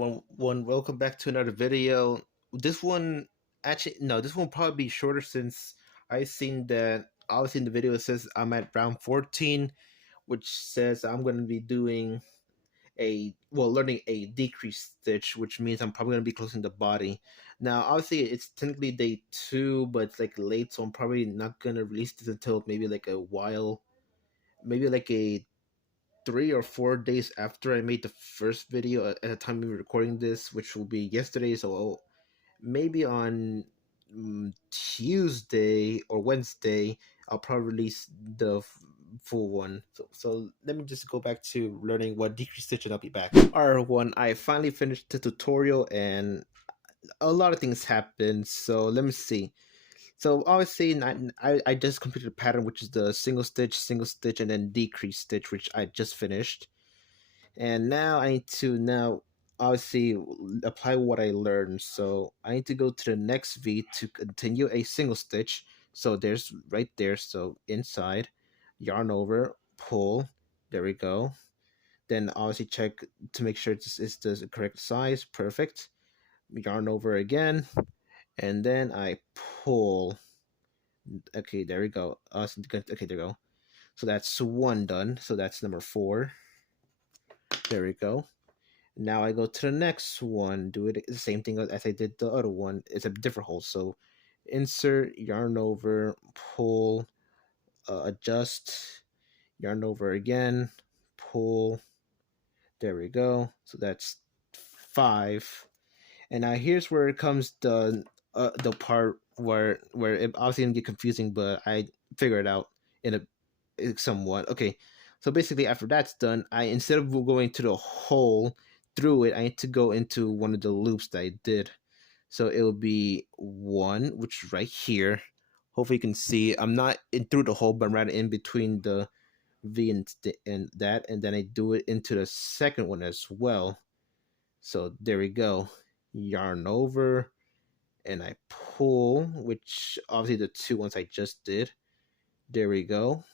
everyone, welcome back to another video. This one, actually, no, this one will probably be shorter since I seen that, obviously in the video it says I'm at round 14, which says I'm going to be doing learning a decrease stitch, which means I'm probably going to be closing the body. Now, obviously it's technically day 2, but it's like late, so I'm probably not going to release this until maybe like a while, maybe like a 3 or 4 days after I made the first video at the time we were recording this, which will be yesterday. So maybe on Tuesday or Wednesday, I'll probably release the full one. So let me just go back to learning what decrease stitch and I'll be back. Alright, one, I finally finished the tutorial and a lot of things happened. So let me see. So obviously, I just completed a pattern, which is the single stitch, and then decrease stitch, which I just finished. And now I need to obviously apply what I learned. So I need to go to the next V to continue a single stitch. So there's right there. So inside, yarn over, pull. There we go. Then obviously check to make sure it's the correct size. Perfect. Yarn over again, and then I pull. Okay, there we go. Awesome. Okay, there we go. So that's one done. So that's number 4. There we go. Now I go to the next one. Do it the same thing as I did the other one. It's a different hole. So insert, yarn over, pull, adjust, yarn over again, pull. There we go. So that's 5. And now here's where it comes the part where it obviously gonna get confusing, but I figure it out in a somewhat. Okay, so basically after that's done, I instead of going to the hole through it, I need to go into one of the loops that I did. So it will be 1, which is right here. Hopefully you can see I'm not in through the hole, but I'm right in between the V and that, and then I do it into the second one as well. So there we go. Yarn over, and I pull, which obviously the 2 ones I just did. There we go.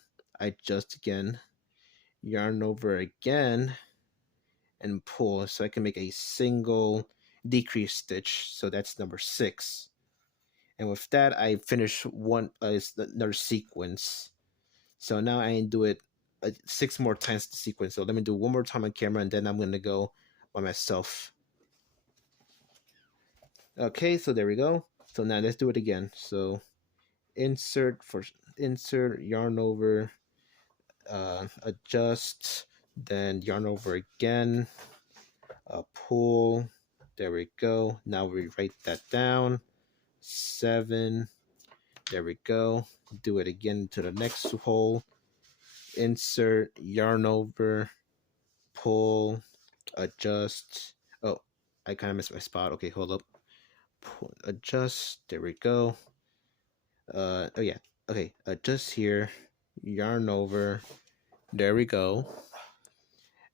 I just again yarn over again and pull, so I can make a single decrease stitch. So that's number 6. And with that, I finish one another sequence. So now I do it 6 more times the sequence. So let me do one more time on camera, and then I'm gonna go by myself. Okay, so there we go. So now let's do it again. So insert, yarn over, adjust, then yarn over again, pull. There we go. Now we write that down. 7. There we go. Do it again to the next hole. Insert, yarn over, pull, adjust. Oh, I kind of missed my spot. Okay, hold up. Pull, adjust. There we go. Oh yeah. Okay, adjust here. Yarn over. There we go.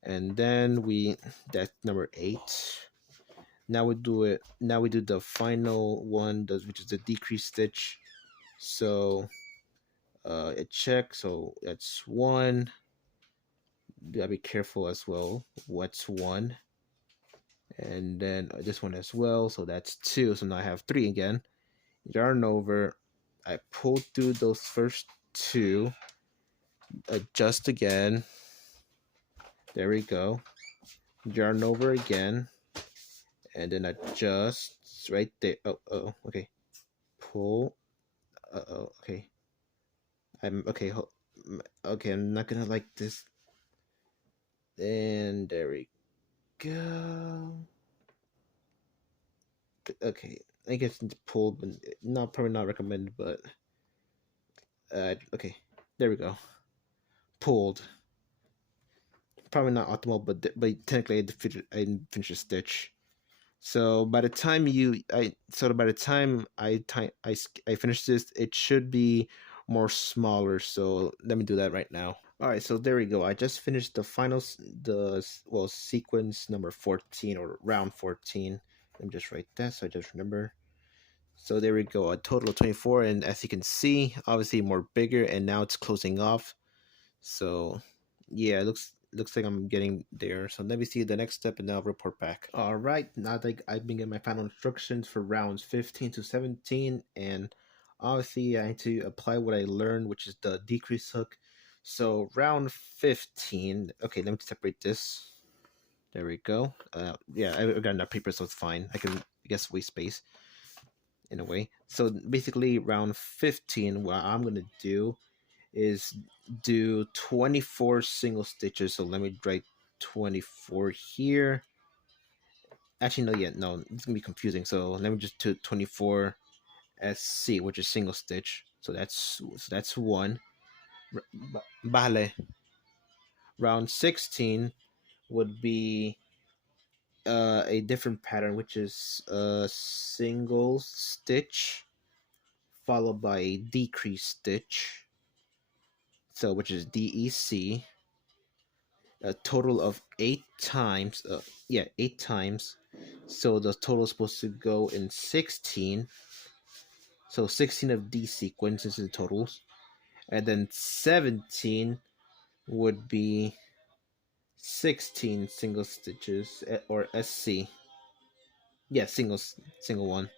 And then that's number 8. Now we do it. Now we do the final one, which is the decrease stitch. So it checks. So that's 1. Gotta be careful as well. What's 1? And then this one as well. So that's 2. So now I have 3 again. Yarn over. I pull through those first 2. Adjust again. There we go. Yarn over again, and then adjust right there. Oh, okay. Pull. Okay. I'm okay. Okay, I'm not gonna like this. And there we go. Okay, I guess pull, but probably not recommended. But okay, there we go. Pulled. Probably not optimal, but technically I didn't finish a stitch. So by the time I finish this, it should be more smaller. So let me do that right now. All right, so there we go. I just finished the final sequence number 14 or round 14. Let me just write that so I just remember. So there we go, a total of 24, and as you can see, obviously more bigger, and now it's closing off. So yeah, it looks looks like I'm getting there. So let me see the next step and then I'll report back. All right, now that I've been getting my final instructions for rounds 15 to 17, and obviously I need to apply what I learned, which is the decrease hook. So round 15, okay, let me separate this. There we go. Yeah, I got enough paper, so it's fine. I can, I guess, waste space in a way. So basically, round 15, what I'm gonna do is do 24 single stitches. So let me write 24 here. Actually, no, yeah, no, it's gonna be confusing. So let me just do 24 SC, which is single stitch. So that's one. Bale. Round 16 would be a different pattern, which is a single stitch followed by a decrease stitch. So which is DEC. A total of 8 times. Yeah, 8 times. So the total is supposed to go in 16. So 16 of these sequences in totals, and then 17 would be 16 single stitches or SC. Yeah, single one.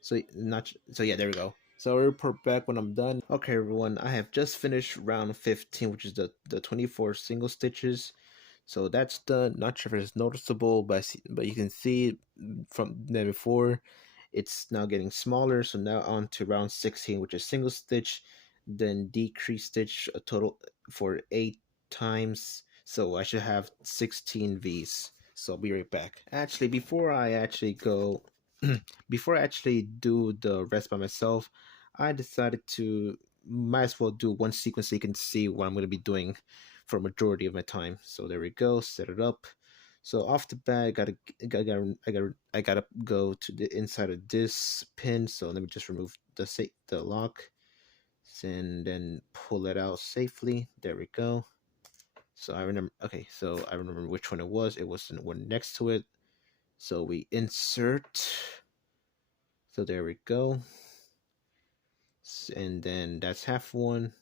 So not so yeah, there we go. So I'll report back when I'm done. Okay, everyone, I have just finished round 15, which is the 24 single stitches. So that's done. Not sure if it's noticeable, but you can see from there before, it's now getting smaller. So now on to round 16, which is single stitch, then decrease stitch a total for 8 times. So I should have 16 V's. So I'll be right back. Actually, before I actually go, before I actually do the rest by myself, I decided to might as well do one sequence so you can see what I'm going to be doing for a majority of my time. So there we go, set it up. So off the bat, I gotta go to the inside of this pin. So let me just remove the lock and then pull it out safely. There we go. So I remember. Okay, so I remember which one it was. It was the one next to it. So we insert. So there we go. And then that's half one.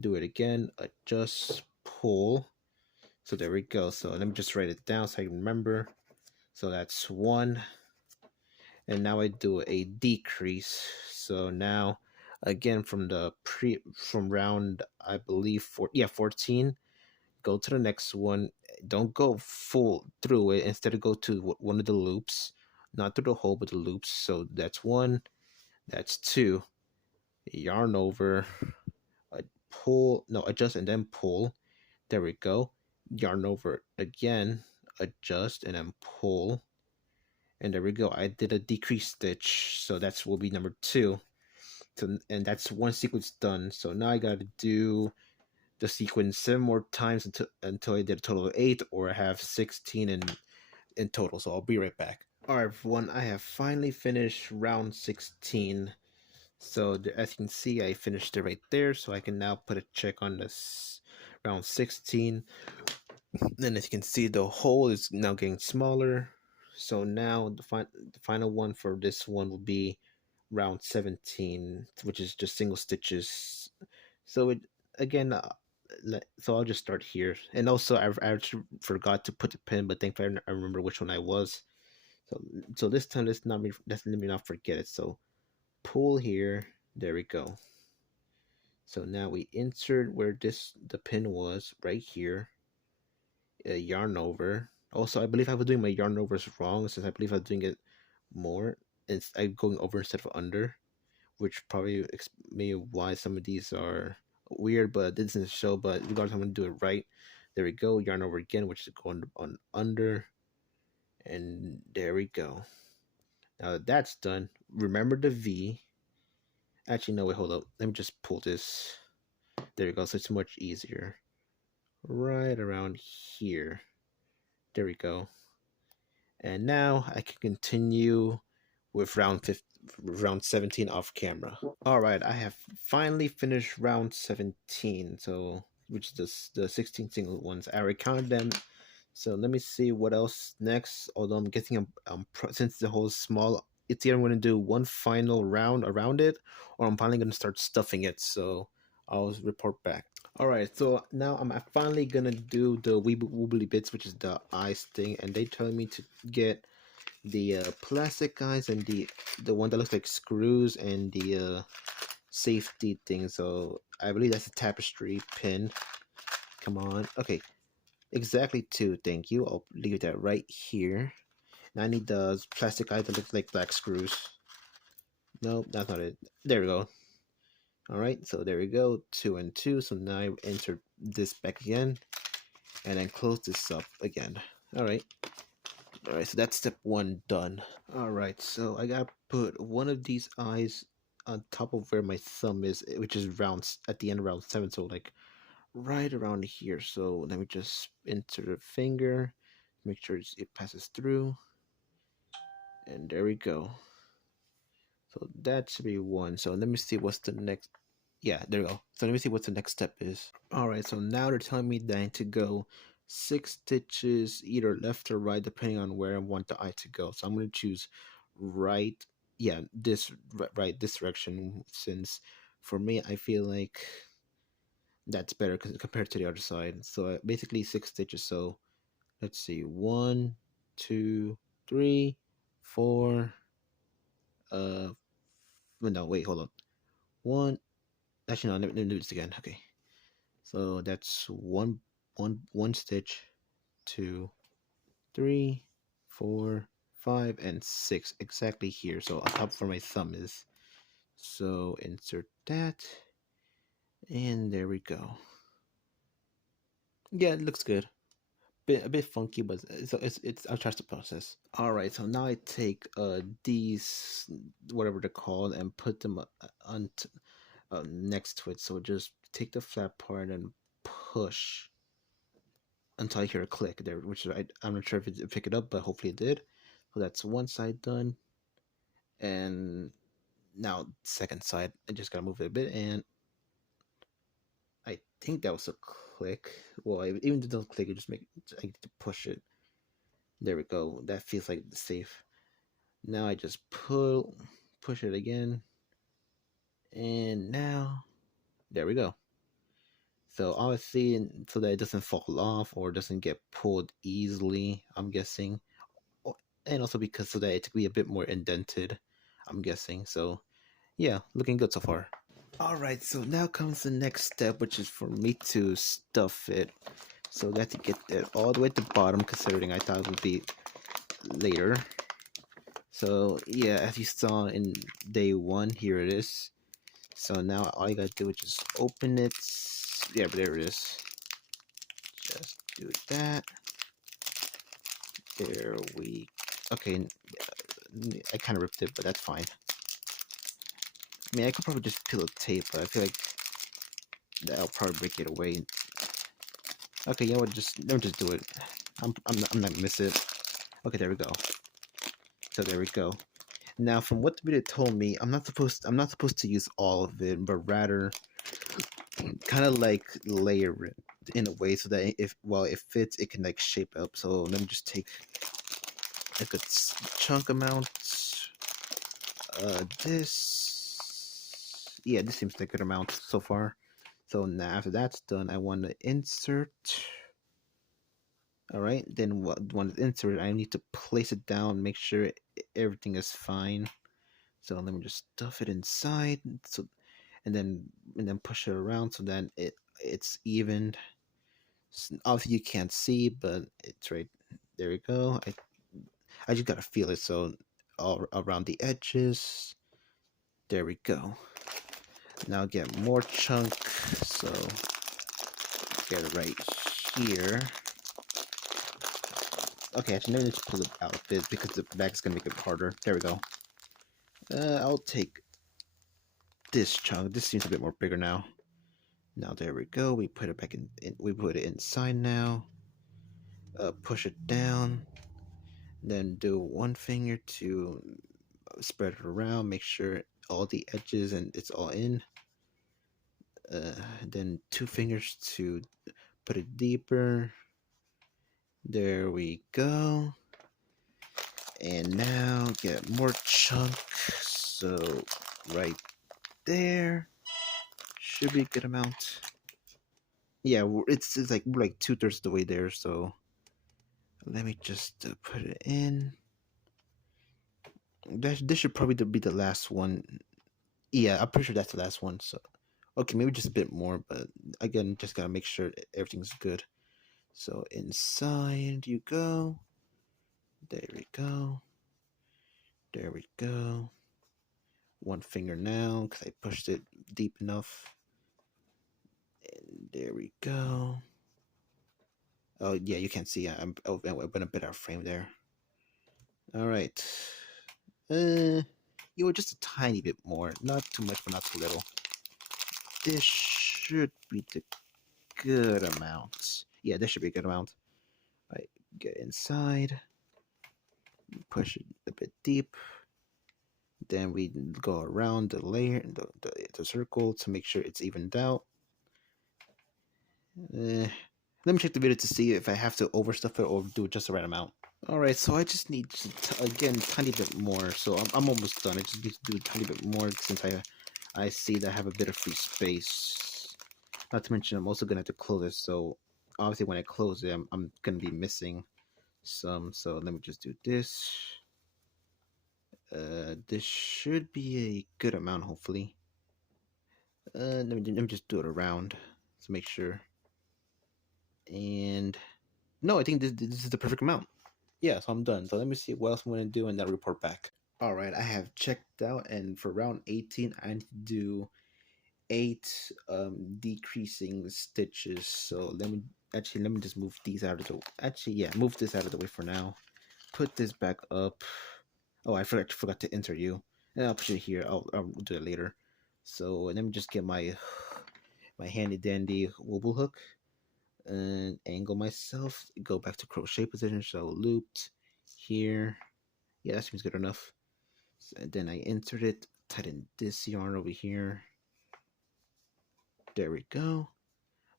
Do it again. Adjust, pull. So there we go. So let me just write it down so I can remember. So that's one. And now I do a decrease. So now again from round I believe 14, go to the next one. Don't go full through it. Instead go to one of the loops, not through the hole but the loops. So that's one, that's two. Yarn over, pull, no, adjust and then pull. There we go. Yarn over again, adjust and then pull. And there we go. I did a decrease stitch, so that's will be number 2. So, and that's one sequence done. So now I gotta do the sequence 7 more times until I did a total of 8, or I have 16 in total. So I'll be right back. Alright everyone, I have finally finished round 16. So as you can see, I finished it right there. So I can now put a check on this round 16. Then as you can see, the hole is now getting smaller. So now the final one for this one will be round 17, which is just single stitches. So it again, so I'll just start here. And also I actually forgot to put the pin, but thankfully I remember which one I was. So this time let's let me not forget it. So pull here. There we go. So now we insert where the pin was right here. Yarn over. Also, I believe I was doing my yarn overs wrong, since I believe I was doing it more. I'm going over instead of under, which probably may why some of these are weird, but it doesn't show. But regardless, I'm going to do it right. There we go. Yarn over again, which is going on under. And there we go. Now that that's done, remember the V. Actually, no, wait, hold up. Let me just pull this. There we go. So it's much easier. Right around here. There we go. And now I can continue with round 17 off camera. All right, I have finally finished round 17. So which is the 16 single ones. I already counted them. So let me see what else next. Although I'm guessing since the hole is small, it's either I'm going to do one final round around it, or I'm finally going to start stuffing it. So I'll report back. Alright, so now I'm finally gonna do the wobbly bits, which is the eyes thing, and they tell me to get the plastic eyes and the one that looks like screws and the safety thing. So I believe that's a tapestry pin. Come on. Okay, exactly two. Thank you. I'll leave that right here. Now I need the plastic eyes that look like black screws. Nope, that's not it. There we go. Alright, so there we go. 2 and 2. So now I enter this back again and then close this up again. Alright. Alright, so that's step 1 done. Alright, so I gotta put one of these eyes on top of where my thumb is, which is round at the end around 7, so like right around here. So let me just insert the finger, make sure it passes through, and there we go. So that should be 1. So let me see what's the next. Yeah, there we go. So let me see what the next step is. Alright, so now they're telling me that I need to go 6 stitches either left or right depending on where I want the eye to go. So I'm going to choose right. Yeah, this right, this direction, since for me I feel like that's better compared to the other side. So basically 6 stitches. So let's see, 1, 2, 3, 4. No, wait, hold on. 1. Actually, no, let me do this again. Okay. So that's one stitch, 2, 3, 4, 5, and 6 exactly here. So on top where my thumb is. So insert that, and there we go. Yeah, it looks good. A bit funky, but it's I'll trust the process. All right, so now I take these whatever they're called and put them on next to it. So just take the flat part and push until I hear a click there, which I'm not sure if it picked it up, but hopefully it did. So that's one side done, and now second side. I just gotta move it a bit, and I think that was a click. Well, even if it doesn't click, it just I need to push it. There we go. That feels like safe. Now I just push it again, and now there we go. So obviously, so that it doesn't fall off or doesn't get pulled easily, I'm guessing, and also because so that it could be a bit more indented, I'm guessing. So yeah, looking good so far. All right, so now comes the next step, which is for me to stuff it. So I have to get it all the way at the bottom, considering I thought it would be later. So yeah, as you saw in day 1, here it is. So now all you gotta do is just open it. Yeah, but there it is. Just do that. There we. Okay, I kind of ripped it, but that's fine. I mean, I could probably just peel the tape, but I feel like that'll probably break it away. Okay, you know what? Let me just do it. I'm not gonna miss it. Okay, there we go. So there we go. Now, from what the video told me, I'm not supposed to use all of it, but rather kind of like layer it in a way so that if while it fits, it can like shape up. So let me just take a good chunk amount. This, yeah, this seems like a good amount so far. So now after that's done, I want to insert. All right, then once it's inserted, I need to place it down, make sure everything is fine. So let me just stuff it inside. So and then push it around so that it's even. Obviously you can't see, but it's right there. We go. I just gotta feel it. So all around the edges. There we go. Now get more chunk. So get it right here. Okay, actually, let me just pull it out a bit because the back is gonna make it harder. There we go. I'll take this chunk. This seems a bit more bigger now. Now there we go. We put it back in we put it inside now. Push it down. Then do one finger to spread it around. Make sure all the edges and it's all in. Then 2 fingers to put it deeper. There we go. And now get more chunk. So right there should be a good amount. Yeah, it's like we're like 2/3 of the way there. So let me just put it in. This should probably be the last one. Yeah, I'm pretty sure that's the last one. So okay, maybe just a bit more, but again, just gotta make sure everything's good. So inside you go. There we go. There we go. One finger now because I pushed it deep enough. And there we go. Oh yeah, you can see I went a bit out of frame there. All right. You were just a tiny bit more, not too much, but not too little. This should be the good amount. Yeah, this should be a good amount. All right, get inside, push it a bit deep. Then we go around the layer, the circle to make sure it's evened out. Let me check the video to see if I have to overstuff it or do it just the right amount. Alright, so I just need, again, a tiny bit more. So I'm almost done. I just need to do a tiny bit more since I see that I have a bit of free space. Not to mention, I'm also going to have to close it. So obviously when I close it, I'm going to be missing some. So let me just do this. This should be a good amount, hopefully. Let me just do it around to make sure. And no, I think this is the perfect amount. Yeah, so I'm done. So let me see what else I'm going to do and then report back. All right, I have checked out, and for round 18, I need to do 8 decreasing stitches. So let me just move these out of the. Actually, yeah, move this out of the way for now. Put this back up. Oh, I forgot to enter you, and I'll put it here. I'll do it later. So let me just get my handy dandy wobble hook and angle myself. Go back to crochet position. So looped here. Yeah, that seems good enough. And then I entered it, tighten this yarn over here. There we go.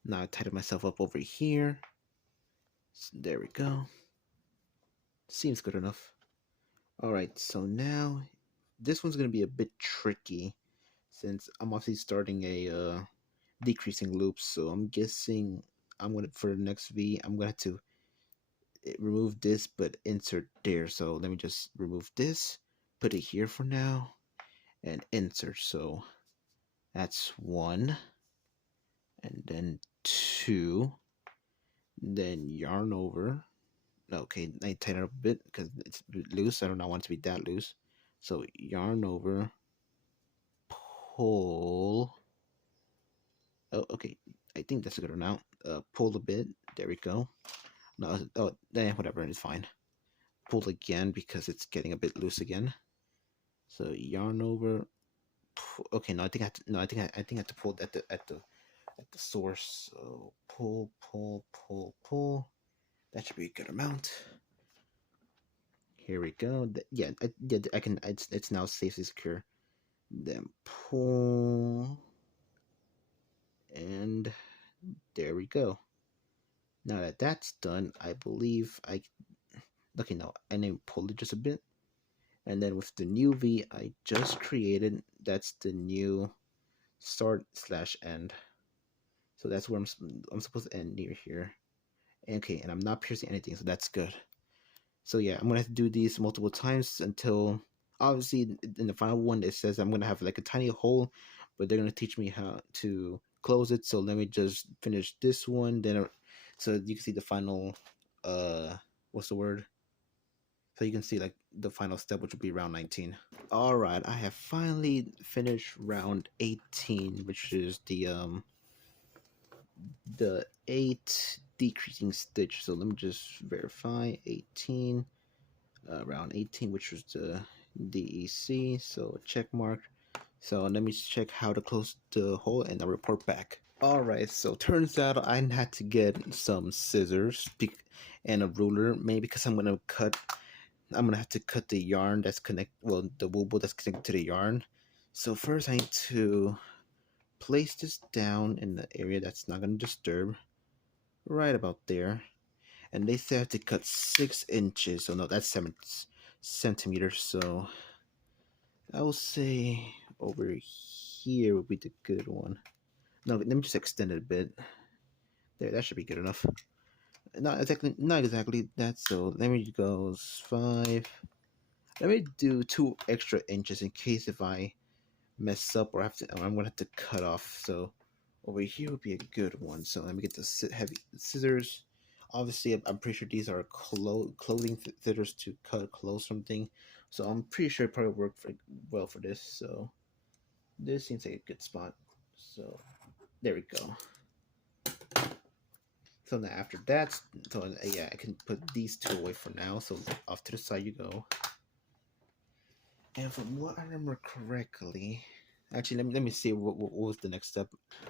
Now I tighten myself up over here. There we go. Seems good enough. Alright, so now this one's going to be a bit tricky since I'm obviously starting a decreasing loop. So I'm guessing I'm going to, for the next V, I'm going to have to remove this but insert there. So let me just remove this, put it here for now, and insert. So that's 1. And then 2, then yarn over. Okay, I tighten it up a bit because it's loose. I do not want it to be that loose. So yarn over, pull. Oh, okay. I think that's a good amount. Pull a bit. There we go. No, oh, whatever. It's fine. Pull again because it's getting a bit loose again. So yarn over. Okay, no, I think I have to, no, I think I have to pull at the source. So pull, pull, pull, pull. That should be a good amount. Here we go. Yeah, I can. It's now safely secure. Then pull, and there we go. Now that that's done, I believe I. Okay, no, I need to pull it just a bit, and then with the new V I just created, that's the new start / end. So that's where I'm supposed to end near here. Okay, and I'm not piercing anything, so that's good. So yeah, I'm gonna have to do these multiple times until obviously in the final one it says I'm gonna have like a tiny hole, but they're gonna teach me how to close it. So let me just finish this one, then so you can see the final what's the word? So you can see like the final step, which will be round 19. All right, I have finally finished round 18, which is the 8 decreasing stitch. So let me just verify 18. Round 18, which was the DEC, so check mark. So let me check how to close the hole and I'll report back. Alright, so turns out I had to get some scissors and a ruler, maybe because I'm gonna have to cut the yarn that's the wooble that's connected to the yarn. So first I need to place this down in the area that's not gonna disturb, right about there. And they say I have to cut 6 inches. So no, that's 7 centimeters. So I will say over here would be the good one. No, let me just extend it a bit. There, that should be good enough. Not exactly that. So let me go 5. Let me do 2 extra inches in case if I mess up or I'm gonna have to cut off. So over here would be a good one. So let me get the heavy scissors. Obviously, I'm pretty sure these are clothing scissors to cut clothes something. So I'm pretty sure it probably worked well for this. So this seems like a good spot. So there we go. So now after that, so yeah, I can put these 2 away for now. So off to the side you go. And from what I remember correctly, actually, let me see what was the next step.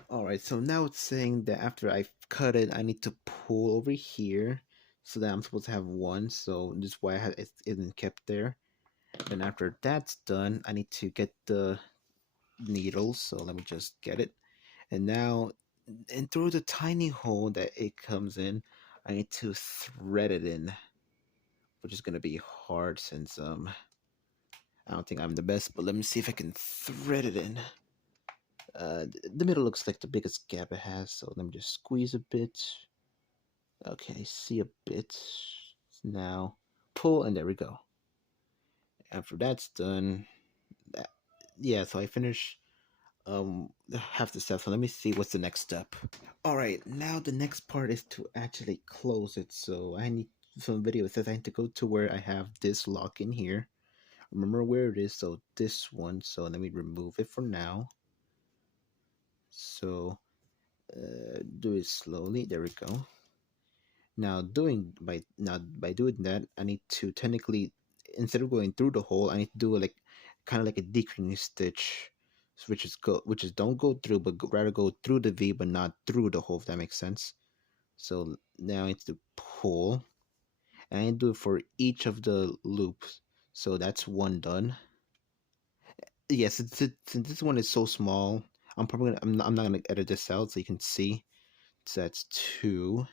All right, so now it's saying that after I cut it, I need to pull over here, so that I'm supposed to have 1. So this is why I had it isn't kept there. And after that's done, I need to get the needles. So let me just get it. And now, and through the tiny hole that it comes in, I need to thread it in, which is gonna be hard since I don't think I'm the best, but let me see if I can thread it in. The middle looks like the biggest gap it has, so let me just squeeze a bit. Okay, see a bit. Now pull, and there we go. After that's done, yeah, so I finish half the step. So let me see what's the next step. All right, now the next part is to actually close it. So I need some video. It says I need to go to where I have this lock in here. Remember where it is, so this one. So let me remove it for now. So do it slowly. There we go. Now by doing that, I need to technically, instead of going through the hole, I need to do like kind of like a decreasing stitch, which is don't go through, but rather go through the V, but not through the hole. If that makes sense. So now I need to pull, and I do it for each of the loops. So that's 1 done. Yes, since this one is so small, I'm not gonna edit this out so you can see. So that's 2,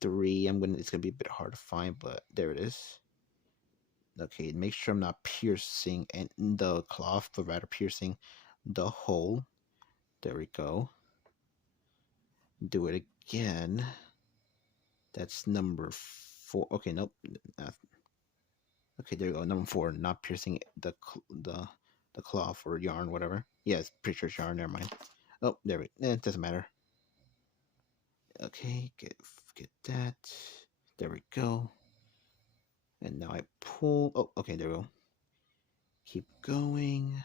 3. It's gonna be a bit hard to find, but there it is. Okay, make sure I'm not piercing the cloth, but rather piercing the hole. There we go. Do it again. That's number 4. Okay, nope. Okay, there you go. Number 4, not piercing the cloth or yarn, whatever. Yeah, it's pretty sure it's yarn. Never mind. Oh, there we. It doesn't matter. Okay, get that. There we go. And now I pull. Oh, okay, there we go. Keep going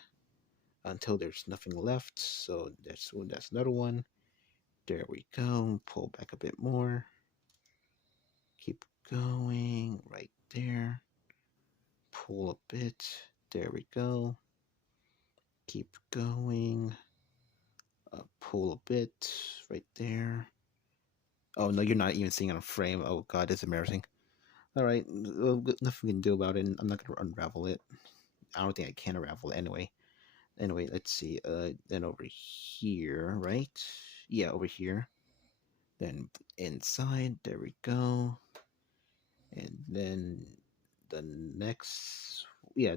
until there's nothing left. So that's another one. There we go. Pull back a bit more. Keep going right there. Pull a bit. There we go. Keep going. Pull a bit right there. Oh no, you're not even seeing on a frame. Oh god, it's embarrassing. All right, well, nothing we can do about it. I'm not gonna unravel it. I don't think I can unravel it anyway. Anyway, let's see. Then over here, right? Yeah, over here. Then inside, there we go. And then the next, yeah, I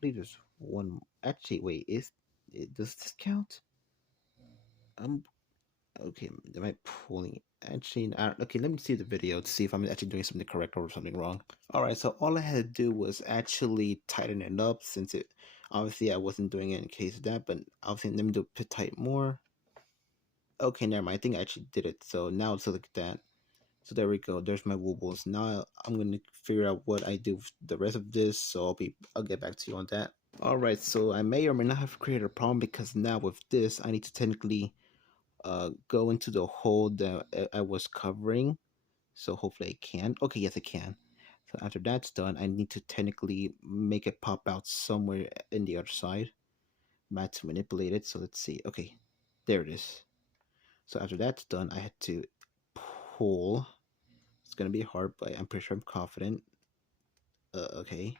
believe there's one. Actually, wait, does this count? Okay, am I pulling? Actually, okay, let me see the video to see if I'm actually doing something correct or something wrong. All right, so all I had to do was actually tighten it up since it, obviously I wasn't doing it in case of that, but obviously let me do it tight more. Okay, never mind. I think I actually did it. So now let's look at that. So there we go. There's my woobles. Now I'm gonna figure out what I do with the rest of this. So I'll get back to you on that. All right. So I may or may not have created a problem because now with this, I need to technically go into the hole that I was covering. So hopefully I can. Okay, yes, I can. So after that's done, I need to technically make it pop out somewhere in the other side. I had to manipulate it. So let's see. Okay, there it is. So after that's done, I had to pull. It's gonna be hard, but I'm pretty sure I'm confident. Okay.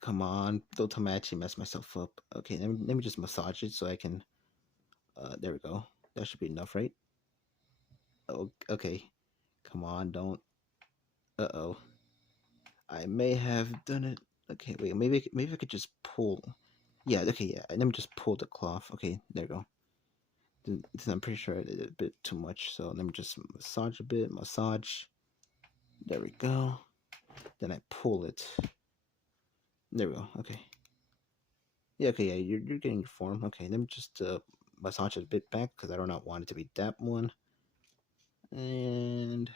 Come on, don't tell me I actually mess myself up. Okay, let me just massage it so I can. There we go. That should be enough, right? Oh, okay. Come on, don't. Uh-oh. I may have done it. Okay, wait, maybe I could just pull. Yeah, okay, yeah. Let me just pull the cloth. Okay, there we go. I'm pretty sure I did a bit too much, so let me just massage a bit. Massage. There we go. Then I pull it. There we go. Okay. Yeah. Okay. Yeah. You're getting your form. Okay. Let me just massage it a bit back because I do not want it to be that one. And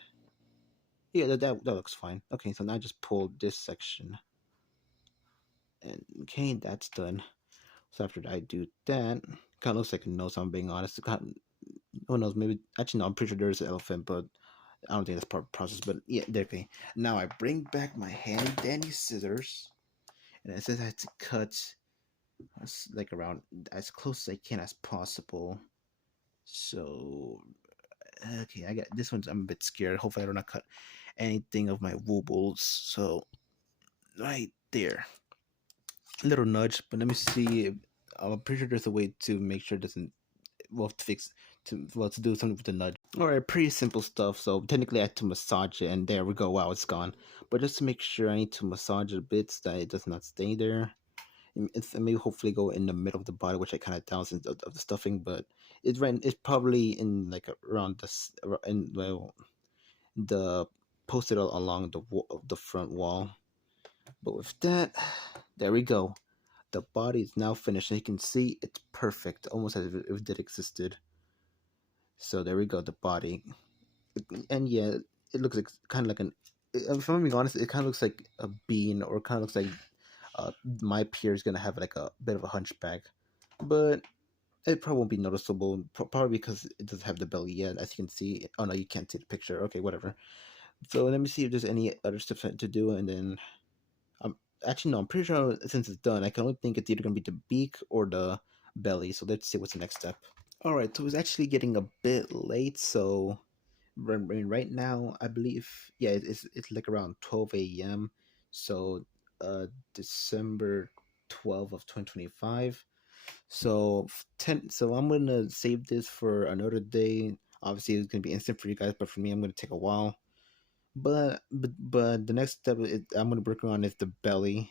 yeah, that looks fine. Okay. So now I just pull this section. And okay, that's done. So after I do that, kind of looks like a nose. I'm being honest. Who knows? Maybe actually no. I'm pretty sure there's an elephant, but I don't think that's part of the process. But yeah, there. Okay. Now I bring back my handy dandy scissors, and it says I have to cut like around as close as I can as possible. So okay, I got this one's. I'm a bit scared. Hopefully, I do not cut anything of my woobles. So right there, a little nudge. But let me see. I'm pretty sure there's a way to make sure it doesn't. Well, to fix to do something with the nudge. All right, pretty simple stuff. So technically, I had to massage it, and there we go. Wow, it's gone. But just to make sure, I need to massage it a bit so that it does not stay there. It's maybe hopefully go in the middle of the body, which I kind of doubt of the stuffing, but it's probably in like around this in well the posted along the front wall. But with that, there we go. The body is now finished, and you can see it's perfect, almost as if it did existed. So there we go, the body, and yeah, it looks like kind of like an. If I'm being honest, it kind of looks like a bean, or kind of looks like my Pierre is gonna have like a bit of a hunchback, but it probably won't be noticeable. Probably because it doesn't have the belly yet, as you can see. Oh no, you can't see the picture. Okay, whatever. So let me see if there's any other steps to do, and then I'm actually no. I'm pretty sure since it's done, I can only think it's either gonna be the beak or the belly. So let's see what's the next step. All right, so it's actually getting a bit late, so right now I believe it's like around 12 a.m. So December 12th of 2025. So 10. So I'm gonna save this for another day. Obviously, it's gonna be instant for you guys, but for me, I'm gonna take a while. But the next step I'm gonna work on is the belly.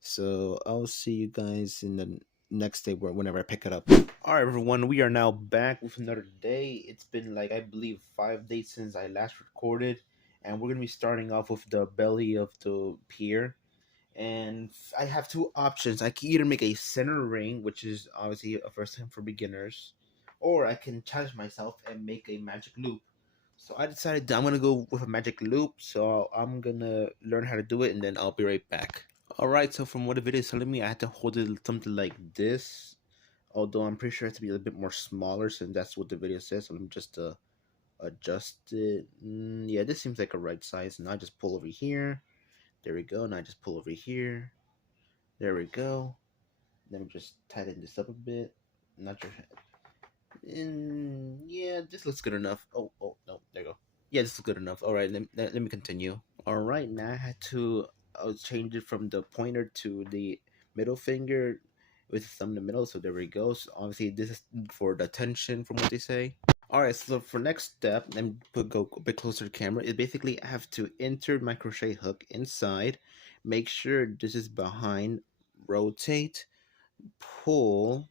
So I'll see you guys in the next day whenever I pick it up. All right, everyone, we are now back with another day. It's been like I believe 5 days since I last recorded, and we're gonna be starting off with the belly of the Pierre. And I have two options. I can either make a center ring, which is obviously a first time for beginners, or I can challenge myself and make a magic loop. So I decided that I'm gonna go with a magic loop. So I'm gonna learn how to do it, and then I'll be right back. All right. So from what the video is telling me, I had to hold it something like this. Although I'm pretty sure it has to be a little bit more smaller, since that's what the video says. So let me just adjust it. Yeah, this seems like a right size. And I just pull over here. There we go. And I just pull over here. There we go. Let me just tighten this up a bit. Not sure. Yeah, this looks good enough. Oh, no, there you go. Yeah, this is good enough. All right, let me continue. All right, now I had to change it from the pointer to the middle finger with thumb in the middle. So there we go. So obviously, this is for the tension, from what they say. All right, so for next step, let me go a bit closer to the camera. Is basically I have to insert my crochet hook inside, make sure this is behind, rotate, pull.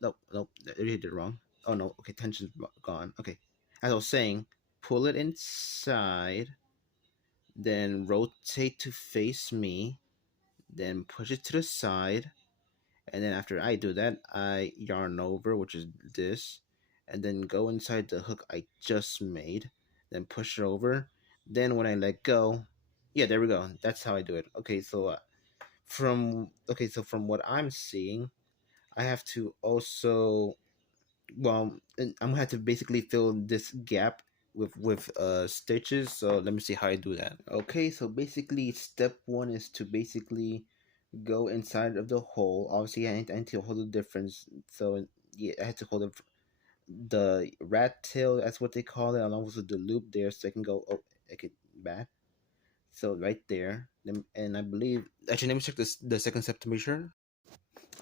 No, I really did it wrong. Oh no, okay, tension's gone. Okay, as I was saying, pull it inside, then rotate to face me, then push it to the side, and then after I do that, I yarn over, which is this, and then go inside the hook I just made, then push it over. Then when I let go, yeah, there we go. That's how I do it. Okay, so from what I'm seeing, I have to also I'm gonna have to basically fill this gap with stitches. So let me see how I do that. Okay, so basically step one is to basically go inside of the hole. Obviously, I need to hold the difference. So yeah, I had to hold the rat tail. That's what they call it, along with the loop there, so I can go. Oh, I can back. So right there, and I believe actually let me check the second step to be sure.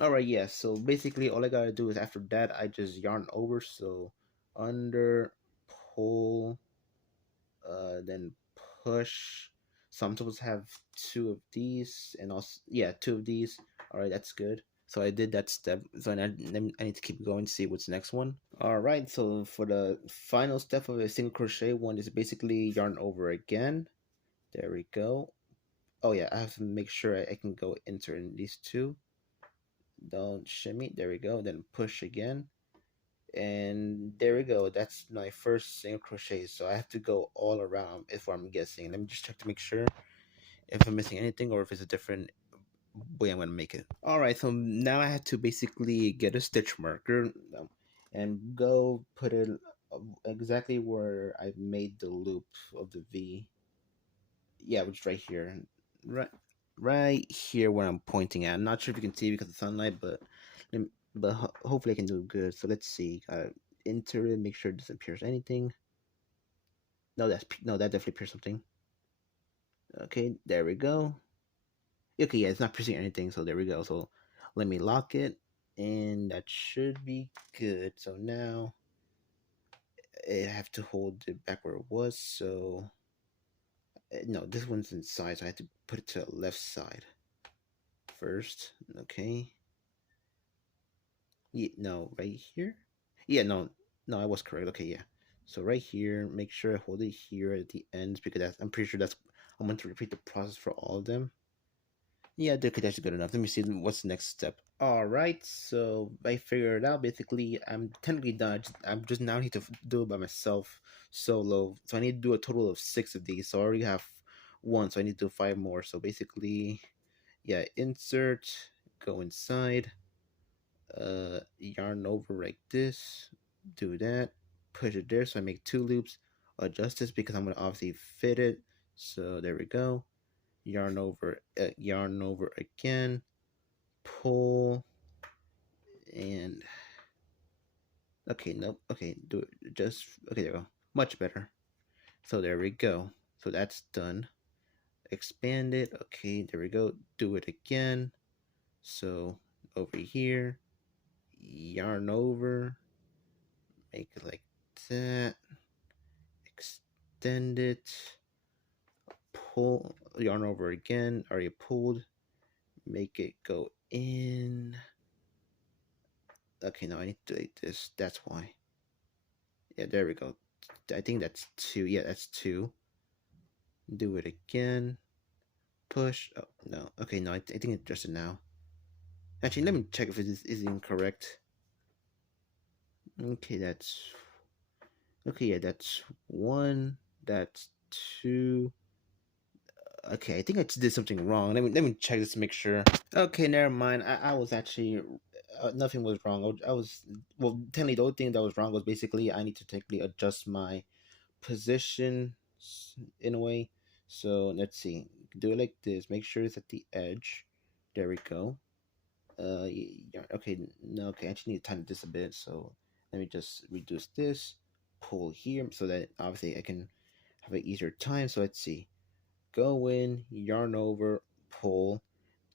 All right, yeah. So basically, all I gotta do is after that, I just yarn over. So under, pull, then push. Some tools have two of these, and also yeah, two of these. All right, that's good. So I did that step. So I need to keep going to see what's the next one. All right. So for the final step of a single crochet one is basically yarn over again. There we go. Oh yeah, I have to make sure I can go enter in these two. Don't shimmy. There we go. Then push again. And there we go. That's my first single crochet. So I have to go all around if I'm guessing. Let me just check to make sure if I'm missing anything or if it's a different way I'm gonna make it. All right, so now I had to basically get a stitch marker and go put it exactly where I made the loop of the V. Yeah, which is right here, right, right here where I'm pointing at. I'm not sure if you can see because of the sunlight, but hopefully I can do good. So let's see. Enter it, make sure it doesn't pierce anything. No, that definitely pierced something. Okay, there we go. Okay, yeah, it's not piercing anything, so there we go. So let me lock it, and that should be good. So now I have to hold it back where it was. So no, this one's inside, so I have to put it to the left side first. Okay. Yeah, no, right here. Yeah, no, I was correct. Okay, yeah. So right here, make sure I hold it here at the ends because I'm pretty sure I'm going to repeat the process for all of them. Yeah, okay, that's good enough. Let me see what's the next step. All right, so I figured it out. Basically, I'm technically done. I'm just now need to do it by myself solo. So I need to do a total of 6 of these. So I already have one, so I need to do 5 more. So basically, yeah, insert, go inside, yarn over like this, do that, push it there. So I make 2 loops. Adjust this because I'm gonna obviously fit it. So there we go. Yarn over again, pull, and okay, nope, okay, do it just okay, there we go, much better. So there we go, so that's done. Expand it, okay, there we go, do it again. So over here, yarn over, make it like that, extend it, pull, yarn over again, already pulled, make it go in. Okay, now I need to do this, that's why. Yeah, there we go. I think that's 2. Yeah, that's 2. Do it again. Push. Oh, no. Okay, no, I think it adjusted now. Actually, let me check if it is incorrect. Okay, that's... Okay, yeah, that's 1. That's 2. Okay, I think I just did something wrong. Let me check this to make sure. Okay, never mind. I was actually... nothing was wrong. I was... Well, technically, the only thing that was wrong was basically I need to technically adjust my position in a way. So let's see, do it like this, make sure it's at the edge. There we go. Yeah, okay, no, okay, I actually need to tighten this a bit, so let me just reduce this, pull here so that obviously I can have an easier time. So let's see, go in, yarn over, pull.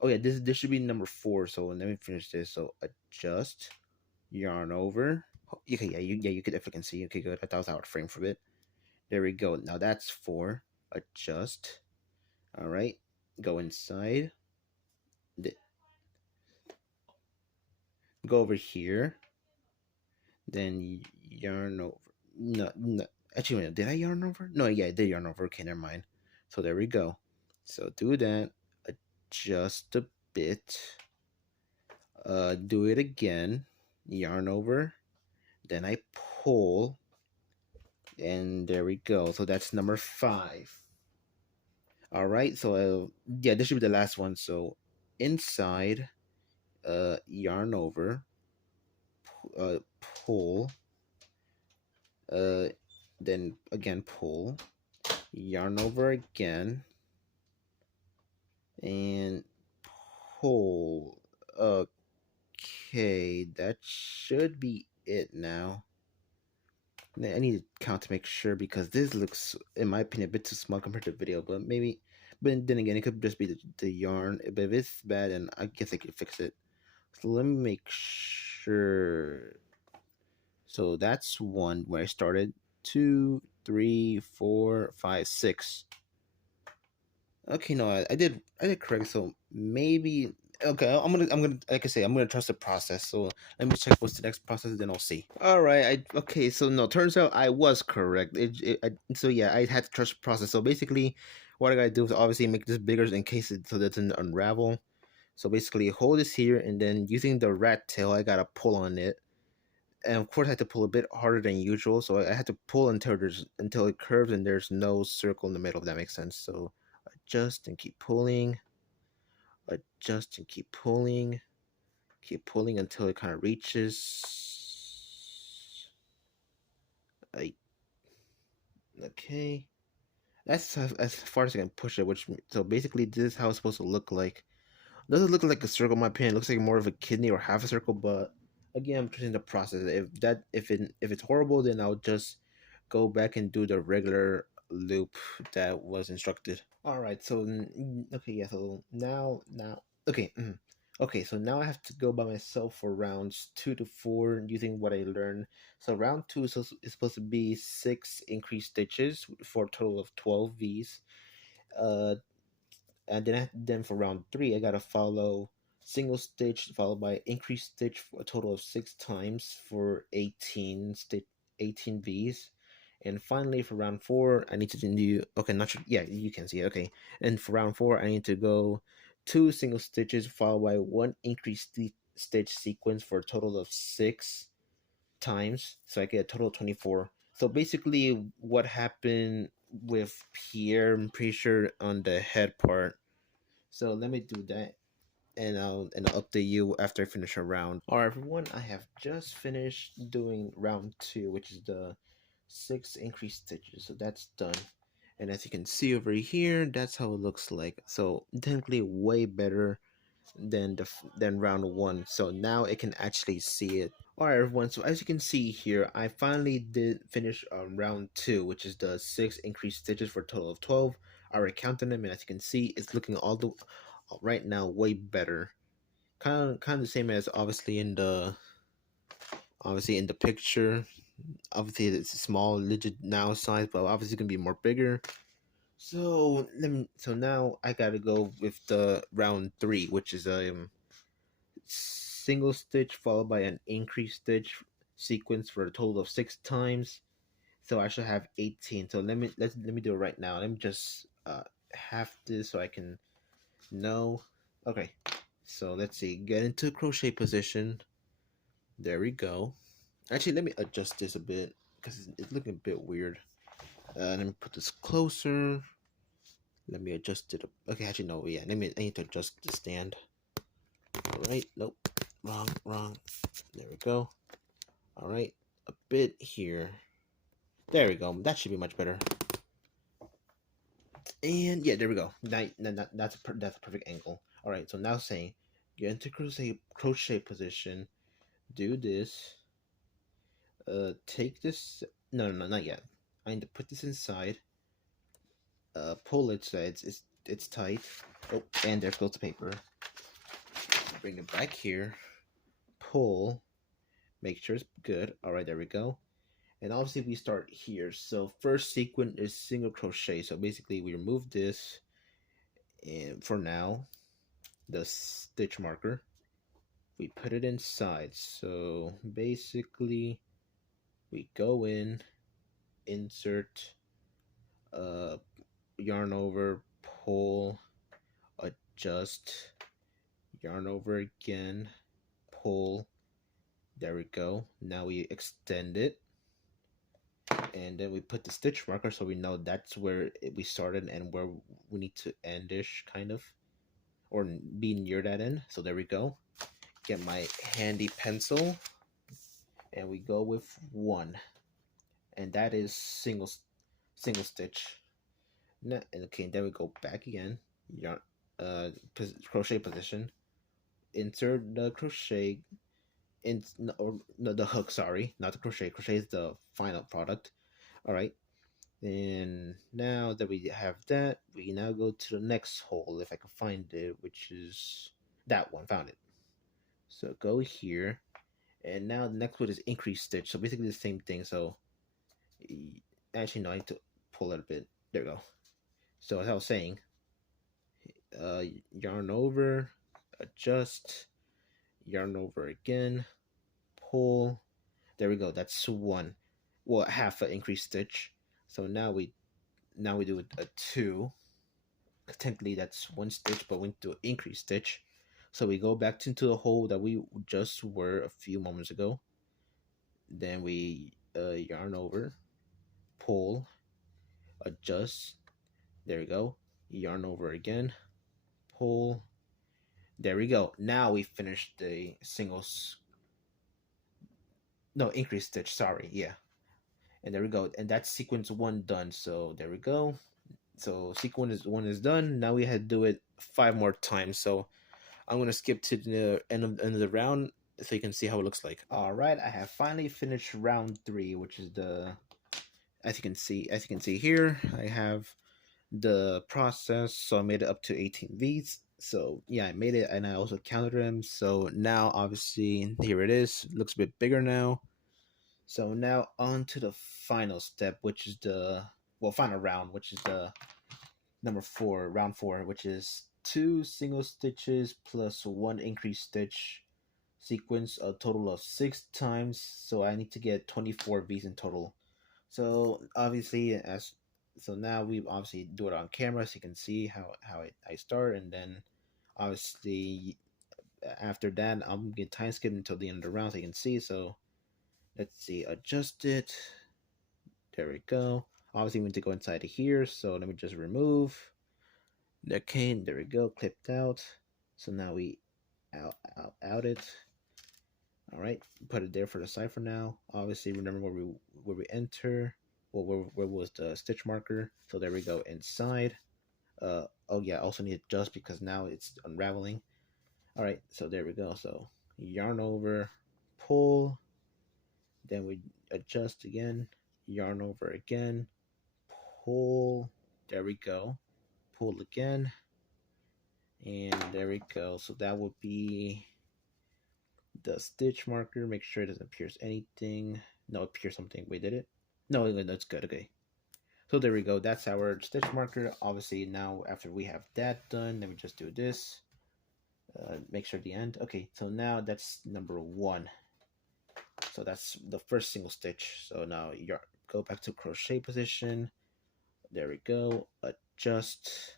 Oh yeah, this should be number 4. So let me finish this. So adjust, yarn over. Okay, yeah, you could definitely can see. Okay, good. I thought I was out of frame for a bit. There we go. Now that's 4. Adjust. All right. Go inside. Go over here. Then yarn over. No, no. Actually, wait, did I yarn over? No, yeah, I did yarn over. Okay, never mind. So there we go. So do that. Adjust a bit. Do it again. Yarn over. Then I pull. And there we go. So that's number 5. All right, so yeah, this should be the last one. So inside, yarn over, pull, uh, then again pull, yarn over again, and pull. Okay, that should be it now. I need to count to make sure because this looks, in my opinion, a bit too small compared to the video. But maybe, but then again, it could just be the yarn. But if it's bad, then I guess I could fix it. So let me make sure. So that's 1 where I started. 2, 3, 4, 5, 6. Okay, no, I did correct. So maybe Okay, I'm gonna like I say, I'm gonna trust the process. So let me check what's the next process, then I'll see. All right, okay. So no, turns out I was correct. So yeah, I had to trust the process. So basically, what I gotta do is obviously make this bigger in case it so that it doesn't unravel. So basically, hold this here, and then using the rat tail, I gotta pull on it, and of course, I had to pull a bit harder than usual. So I had to pull until it curves and there's no circle in the middle. If that makes sense. So adjust and keep pulling, adjust and keep pulling until it kind of reaches. Like okay, that's as far as I can push it. Which so basically, this is how it's supposed to look like. Doesn't look like a circle in my opinion. It looks like more of a kidney or half a circle. But again, I'm trusting the process. If it's horrible, then I'll just go back and do the regular loop that was instructed. All right. So okay, yeah. So now okay. Okay, so now I have to go by myself for rounds 2 to 4 using what I learned. So round two is supposed to be 6 increased stitches for a total of 12 V's. Uh, and then for round three I gotta follow single stitch followed by increased stitch for a total of 6 times for 18 V's. And finally for round four I need to do, okay, not sure, yeah, you can see it, okay. And for round four I need to go 2 single stitches followed by one increased stitch sequence for a total of 6 times, so I get a total of 24. So basically what happened with Pierre, I'm pretty sure on the head part. So let me do that, and I'll update you after I finish a round. All right, everyone, I have just finished doing round two, which is the 6 increased stitches. So that's done, and as you can see over here, that's how it looks like. So technically, way better than than round one. So now it can actually see it. All right, everyone. So as you can see here, I finally did finish round two, which is the 6 increased stitches for a total of 12. I already counted them, and as you can see, it's looking all the right now way better. Kind of the same as obviously in the picture. Obviously, it's a small legit now size, but obviously it's gonna be more bigger. So so now I gotta go with the round three, which is a single stitch followed by an increased stitch sequence for a total of 6 times. So I should have 18. So let me do it right now. Let me just have this so I can know. Okay. So let's see. Get into crochet position. There we go. Actually, let me adjust this a bit because it's looking a bit weird. Let me put this closer. Let me adjust it. Okay, actually no. Yeah, I need to adjust the stand. All right. Nope. Wrong. There we go. All right, a bit here. There we go. That should be much better. And yeah, there we go. That's a perfect angle. All right, so now saying, get into crochet position. Do this. Take this. No, not yet. I need to put this inside. Pull it so it's tight. Oh, and there goes the paper. Bring it back here. Pull. Make sure it's good. All right, there we go. And obviously we start here. So first sequence is single crochet. So basically we remove this, and for now the stitch marker, we put it inside. So basically we go in, insert, uh yarn over, pull, adjust, yarn over again, pull. There we go. Now we extend it, and then we put the stitch marker so we know that's where we started and where we need to end-ish, kind of, or be near that end. So there we go. Get my handy pencil, and we go with 1, and that is single stitch. And okay, then we go back again, yarn, crochet position, insert the crochet in, or no, the hook, sorry, not the crochet. Crochet is the final product. All right. And now that we have that, we now go to the next hole, if I can find it, which is that one. Found it. So go here, and now the next one is increased stitch. So basically the same thing. So actually, no, I need to pull it a bit. There we go. So as I was saying, uh, yarn over, adjust, yarn over again, pull. There we go. That's one. Well, half an increased stitch. So now we do a two. Technically that's one stitch, but we do an increased stitch. So we go back into the hole that we just were a few moments ago. Then we yarn over, pull, adjust. There we go. Yarn over again, pull. There we go. Now we finished the singles. No, increased stitch. Sorry. Yeah. And there we go. And that's sequence one done. So there we go. So sequence one is done. Now we had to do it 5 more times. So I'm gonna skip to the end of the round so you can see how it looks like. All right, I have finally finished round 3, which is the as you can see here, I have the process. So I made it up to 18 V's. So yeah, I made it, and I also counted them. So now obviously here it is. It looks a bit bigger now. So now on to the final step, which is the final round, which is the number 4, round 4, which is 2 single stitches plus 1 increased stitch sequence, a total of 6 times. So I need to get 24 V's in total. So obviously now we obviously do it on camera so you can see how I start, and then obviously after that I'm gonna time skip until the end of the round so you can see. So let's see, adjust it. There we go. Obviously we need to go inside of here, so let me just remove. Okay, there we go, clipped out. So now we out it. All right, put it there for the side for now. Obviously remember where we enter. Well, where was the stitch marker? So there we go, inside. Oh yeah, also need to adjust because now it's unraveling. All right, so there we go. So yarn over, pull, then we adjust again, yarn over again, pull. There we go. Pull again, and there we go. So that would be the stitch marker. Make sure it doesn't pierce anything. No, it pierced something. Wait, did it? No, that's good. Okay. So there we go. That's our stitch marker. Obviously now after we have that done, then we just do this. Make sure the end. Okay, so now that's number 1. So that's the first single stitch. So now you go back to crochet position. There we go. Adjust.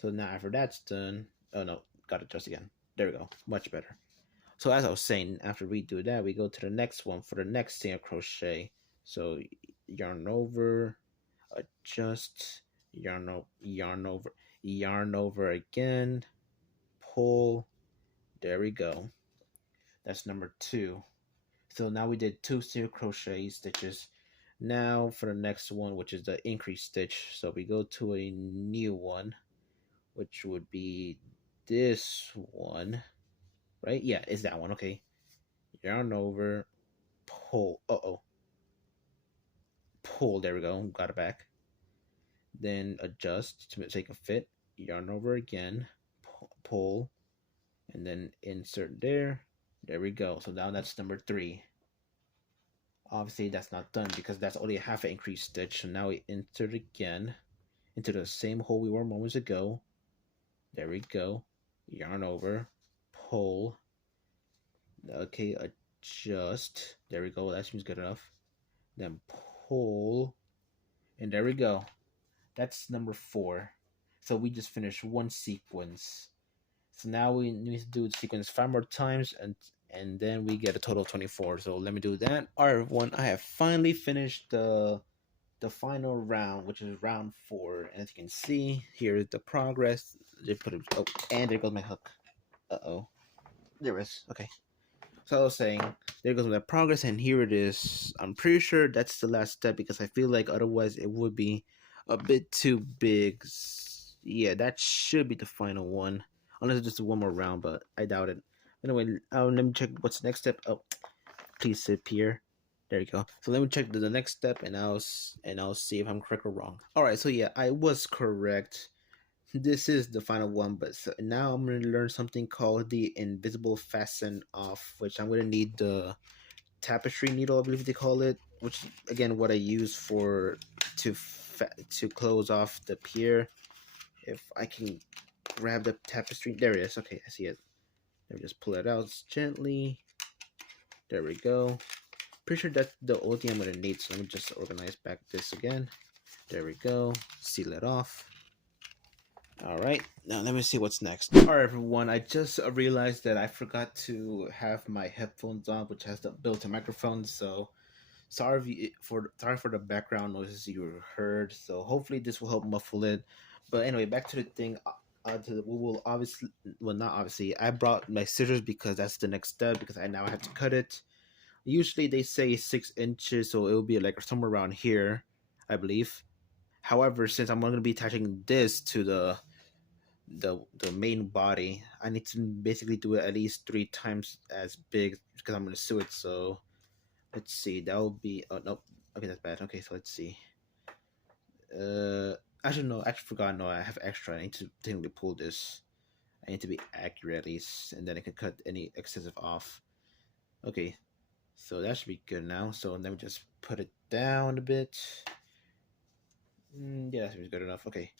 So now after that's done, oh no, gotta adjust again. There we go. Much better. So as I was saying, after we do that, we go to the next one for the next single crochet. So yarn over, adjust, yarn over again, pull. There we go. That's number 2. So now we did 2 single crochet stitches. Now for the next one, which is the increased stitch. So we go to a new one, which would be this one, right? Yeah, it's that one. Okay. Yarn over, pull. Pull. There we go. Got it back. Then adjust to make a fit. Yarn over again, pull, and then insert there. There we go. So now that's number 3. Obviously that's not done because that's only a half an increased stitch. So now we insert again into the same hole we were moments ago. There we go. Yarn over, pull. Okay, adjust. There we go. That seems good enough. Then pull, and there we go. That's number 4. So we just finished one sequence. So now we need to do the sequence 5 more times, and then we get a total of 24. So let me do that. All right, everyone, I have finally finished the final round, which is round 4. And as you can see, here is the progress. They put it. Oh, and there goes my hook. There it is. Okay. So I was saying, there goes my progress, and here it is. I'm pretty sure that's the last step because I feel like otherwise it would be a bit too big. Yeah, that should be the final one. Unless it's just one more round, but I doubt it. Anyway, let me check what's the next step. Oh, please sit Pierre. There you go. So let me check the next step, and I'll see if I'm correct or wrong. All right. So yeah, I was correct. This is the final one, but so now I'm going to learn something called the invisible fasten off, which I'm going to need the tapestry needle, I believe they call it, which again what I use for to close off the Pierre. If I can grab the tapestry, there it is. Okay, I see it. Let me just pull it out gently. There we go. Pretty sure that's the only thing I'm gonna need, so let me just organize back this again. There we go. Seal it off. Alright, now let me see what's next. Alright everyone, I just realized that I forgot to have my headphones on, which has the built-in microphone, so sorry for the background noises you heard. So hopefully this will help muffle it. But anyway, back to the thing. To the Wooble, obviously, well, not obviously. I brought my scissors because that's the next step, because I now have to cut it. Usually they say 6 inches, so it will be like somewhere around here, I believe. However, since I'm going to be attaching this to the main body, I need to basically do it at least 3 times as big because I'm going to sew it. So let's see, that will be, oh no, okay, that's bad. Okay, so let's see. Actually no, I actually forgot. No, I have extra. I need to technically pull this. I need to be accurate at least, and then I can cut any excessive off. Okay, so that should be good now. So let me just put it down a bit. Yeah, that seems good enough. Okay,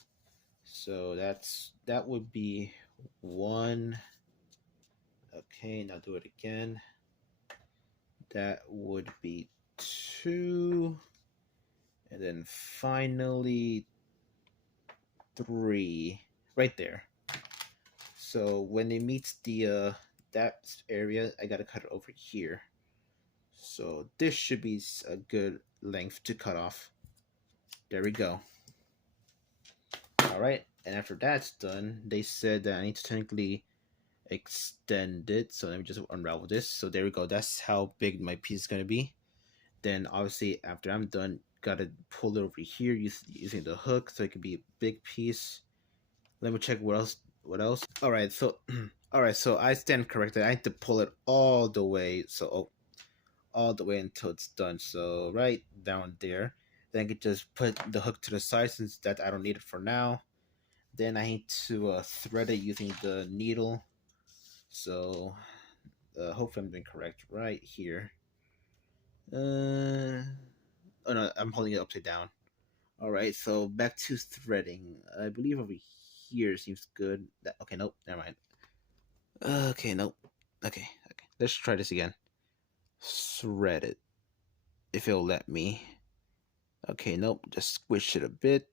so that would be one. Okay, now do it again. That would be two. And then finally 3 right there. So when it meets the that area, I gotta cut it over here. So this should be a good length to cut off. There we go. All right, and after that's done, they said that I need to technically extend it. So let me just unravel this. So there we go. That's how big my piece is gonna be. Then obviously after I'm done, gotta pull it over here using the hook so it can be a big piece. Let me check what else. All right, so I stand corrected. I need to pull it all the way. So all the way until it's done. So right down there. Then I can just put the hook to the side since that I don't need it for now. Then I need to thread it using the needle. So hopefully I'm doing correct right here. Oh no, I'm holding it upside down. All right, so back to threading. I believe over here seems good. Okay, nope, never mind. Okay, nope. Okay. Let's try this again. Thread it. If it'll let me. Okay, nope. Just squish it a bit.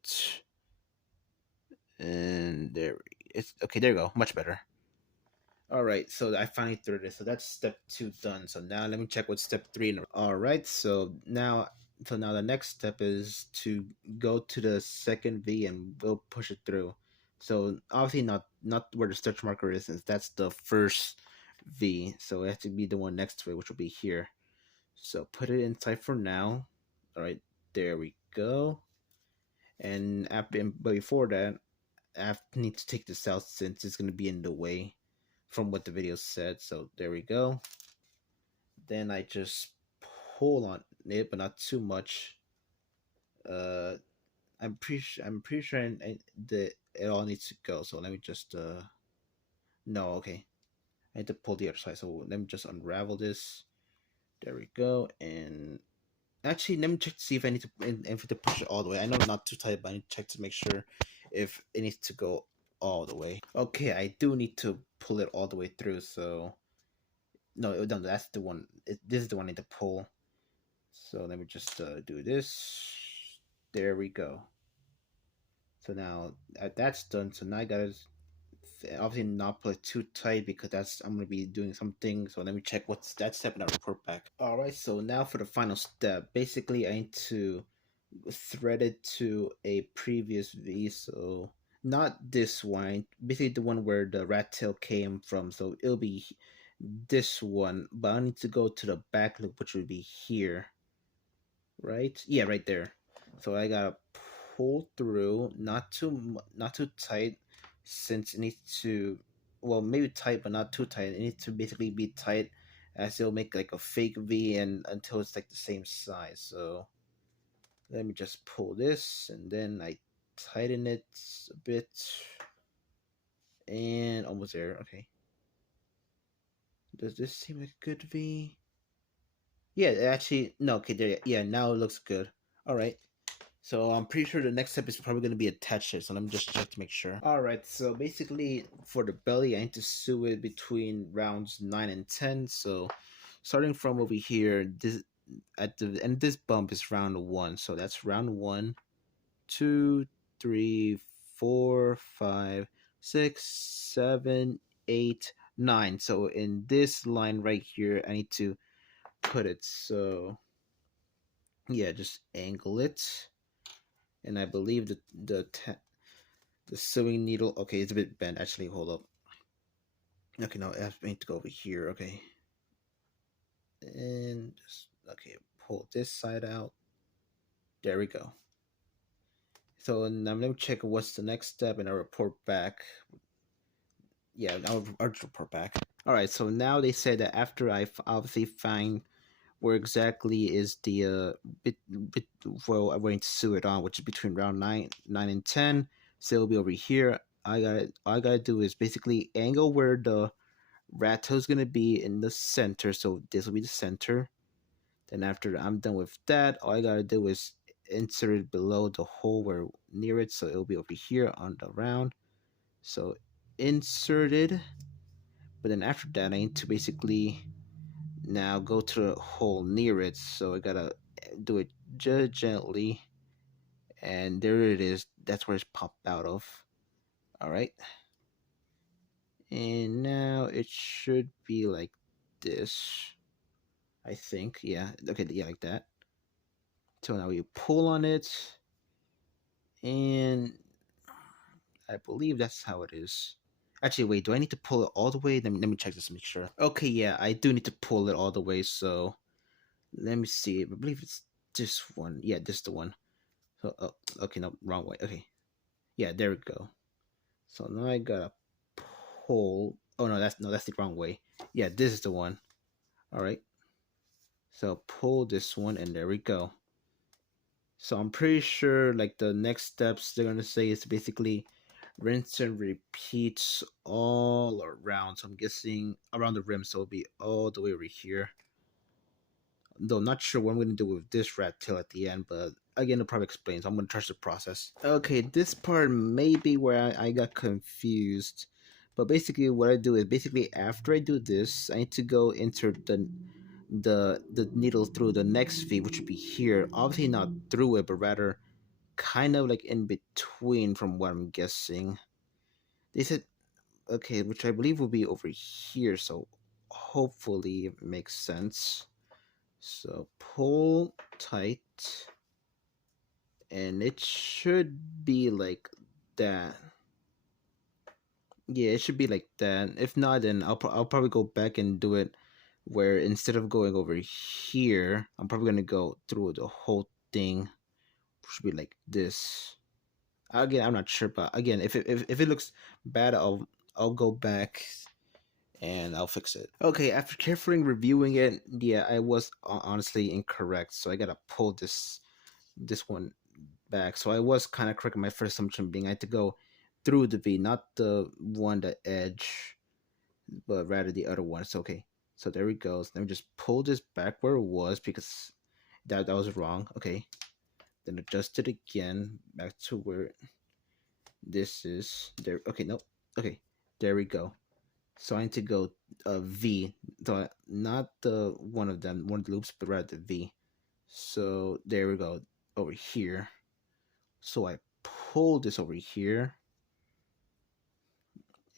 And there it's okay, there you go. Much better. Alright, so I finally threaded it. So that's step 2 done. So now let me check what step 3. Alright, so now the next step is to go to the second V and we'll push it through. So obviously not where the stretch marker is, since that's the first V. So it has to be the one next to it, which will be here. So put it inside for now. Alright, there we go. And but before that, I need to take this out since it's gonna be in the way from what the video said. So there we go. Then I just pull on it, but not too much. I'm pretty sure that it all needs to go. So let me just no, okay. I need to pull the other side. So let me just unravel this. There we go. And actually, let me check to see if I need to push it all the way. I know it's not too tight, but I need to check to make sure if it needs to go all the way. Okay, I do need to pull it all the way through. So no, that's the one. This is the one I need to pull. So let me just do this. There we go. So now that's done. So now I gotta obviously not pull it too tight because I'm gonna be doing something. So let me check what's that step and I'll report back. All right. So now for the final step. Basically, I need to thread it to a previous V. So not this one. Basically, the one where the rat tail came from. So it'll be this one, but I need to go to the back loop, which would be here. Right? Yeah, right there. So I gotta pull through, not too tight, since it needs to, well, maybe tight, but not too tight. It needs to basically be tight, as it'll make like a fake V, and until it's like the same size. So let me just pull this, and then I tighten it a bit, and almost there. Okay. Does this seem like a good V? Yeah, actually, no. Okay, there. Yeah, now it looks good. All right. So I'm pretty sure the next step is probably going to be attach it. So let me just check to make sure. All right. So basically, for the belly, I need to sew it between rounds 9 and 10. So starting from over here, this at the end, this bump is round 1. So that's round 1, 2, 3, 4, 5, 6, 7, 8, 9. So in this line right here, I need to put it. So yeah, just angle it. And I believe that the sewing needle, okay, it's a bit bent. Actually, hold up. Okay, no, I need to go over here. Okay, and just okay, pull this side out. There we go. So now let me check what's the next step, and I'll report back. Yeah, I'll report back. All right. So now they said that after I obviously find where exactly is the bit well I'm going to sew it on, which is between round 9 and 10. So it'll be over here. All I gotta do is basically angle where the rat tail is gonna be in the center. So this will be the center. Then after I'm done with that, all I gotta do is insert it below the hole where near it. So it'll be over here on the round. So inserted. But then after that, I need to basically now go to the hole near it. So I gotta do it just gently. And there it is. That's where it's popped out of. All right. And now it should be like this. I think. Yeah. Okay. Yeah, like that. So now you pull on it. And I believe that's how it is. Actually, wait. Do I need to pull it all the way? Let me check this to make sure. Okay. Yeah, I do need to pull it all the way. So let me see. I believe it's this one. Yeah, this is the one. So, oh, okay, no, wrong way. Okay, yeah, there we go. So now I gotta pull. Oh no, that's the wrong way. Yeah, this is the one. All right. So pull this one, and there we go. So I'm pretty sure like the next steps they're gonna say is basically rinse and repeat all around. So I'm guessing around the rim, so it'll be all the way over here. Though not sure what I'm going to do with this rat tail at the end, but again, it probably explains. I'm going to trust the process. Okay, this part may be where I got confused. But basically, what I do is basically after I do this, I need to go insert the needle through the next V, which would be here. Obviously, not through it, but rather kind of like in between, from what I'm guessing. They said, okay, which I believe will be over here. So hopefully, it makes sense. So pull tight, and it should be like that. Yeah, it should be like that. If not, then I'll probably go back and do it where instead of going over here, I'm probably gonna go through the whole thing. It should be like this. Again, I'm not sure, but again, if it looks bad, I'll go back and I'll fix it. Okay, after carefully reviewing it, yeah, I was honestly incorrect. So I gotta pull this one back. So I was kind of correct in my first assumption being I had to go through the V, not the one the edge, but rather the other one. So okay. So there we go. So let me just pull this back where it was because that was wrong. Okay. Then adjust it again back to where this is. There. Okay, no. Okay. There we go. So I need to go V. So not the one of them, one of the loops, but rather the V. So there we go. Over here. So I pull this over here.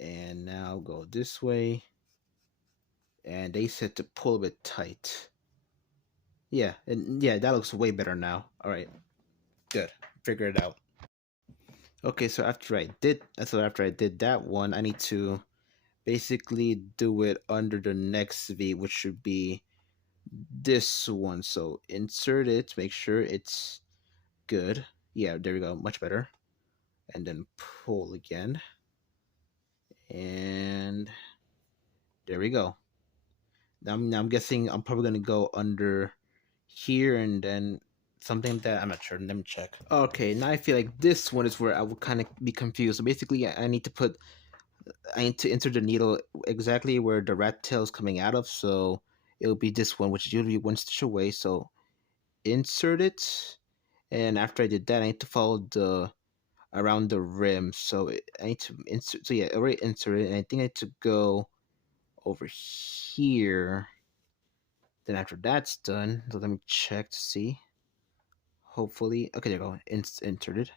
And now go this way. And they said to pull a bit tight. Yeah, and yeah, that looks way better now. All right, good. Figure it out. Okay, so after I did that one, I need to basically do it under the next V, which should be this one. So insert it, make sure it's good. Yeah, there we go, much better. And then pull again. And there we go. Now I'm guessing I'm probably gonna go under here and then something like that. I'm not sure. Let me check. Okay, now I feel like this one is where I would kind of be confused. So basically, I need to insert the needle exactly where the rat tail is coming out of. So it'll be this one, which is usually one stitch away. So insert it, And after I did that, I need to follow the around the rim. So I need to insert. So yeah, I already inserted, and I think I need to go over here. Then after that's done, so let me check to see. Hopefully, okay, there you go. Inserted.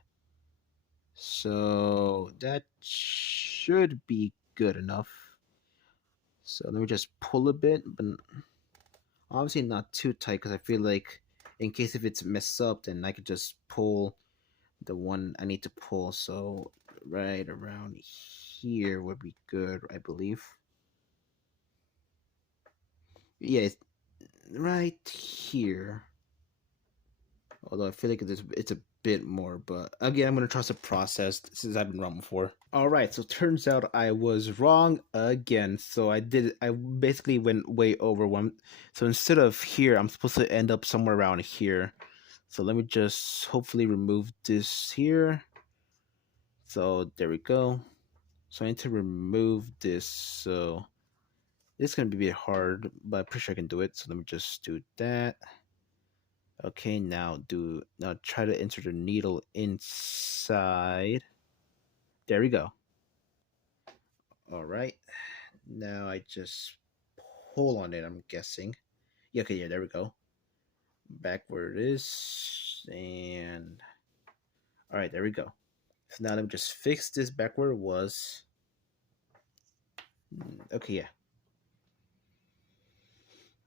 So that should be good enough. So let me just pull a bit, but obviously not too tight because I feel like in case if it's messed up, then I could just pull the one I need to pull. So right around here would be good, I believe. Yeah, it's right here. Although I feel like it's a bit more, but again, I'm gonna trust the process since I've been wrong before. All right, so turns out I was wrong again. So I basically went way over one. So instead of here, I'm supposed to end up somewhere around here. So let me just hopefully remove this here. So there we go. So I need to remove this. So it's gonna be a bit hard, but I'm pretty sure I can do it. So let me just do that. Okay, now try to insert a needle inside. There we go. All right. Now I just pull on it, I'm guessing. Yeah, okay, yeah, there we go. Back where it is. And all right, there we go. So now let me just fix this back where it was. Okay, yeah.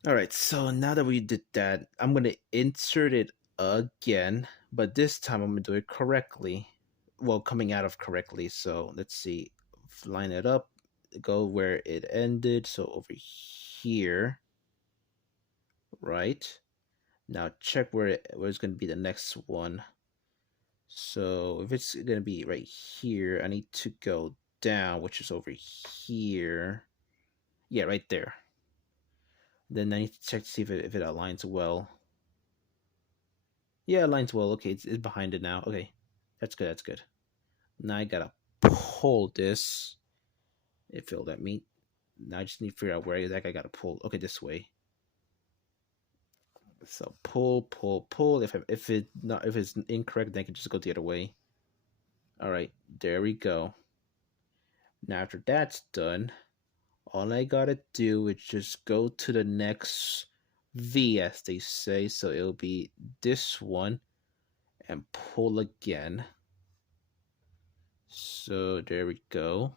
All right, so now that we did that, I'm going to insert it again, but this time I'm going to do it correctly. Well, coming out of correctly. So let's see. Line it up, go where it ended. So over here, right? Now check where it's going to be the next one. So if it's going to be right here, I need to go down, which is over here. Yeah, right there. Then I need to check to see if it aligns well. Yeah, it aligns well. Okay, it's behind it now. Okay, that's good. That's good. Now I gotta pull this. It filled at me. Now I just need to figure out where exactly I gotta pull. Okay, this way. So pull, pull, pull. If it's incorrect, then I can just go the other way. All right, there we go. Now after that's done, all I gotta do is just go to the next V, as they say. So it'll be this one, and pull again. So there we go.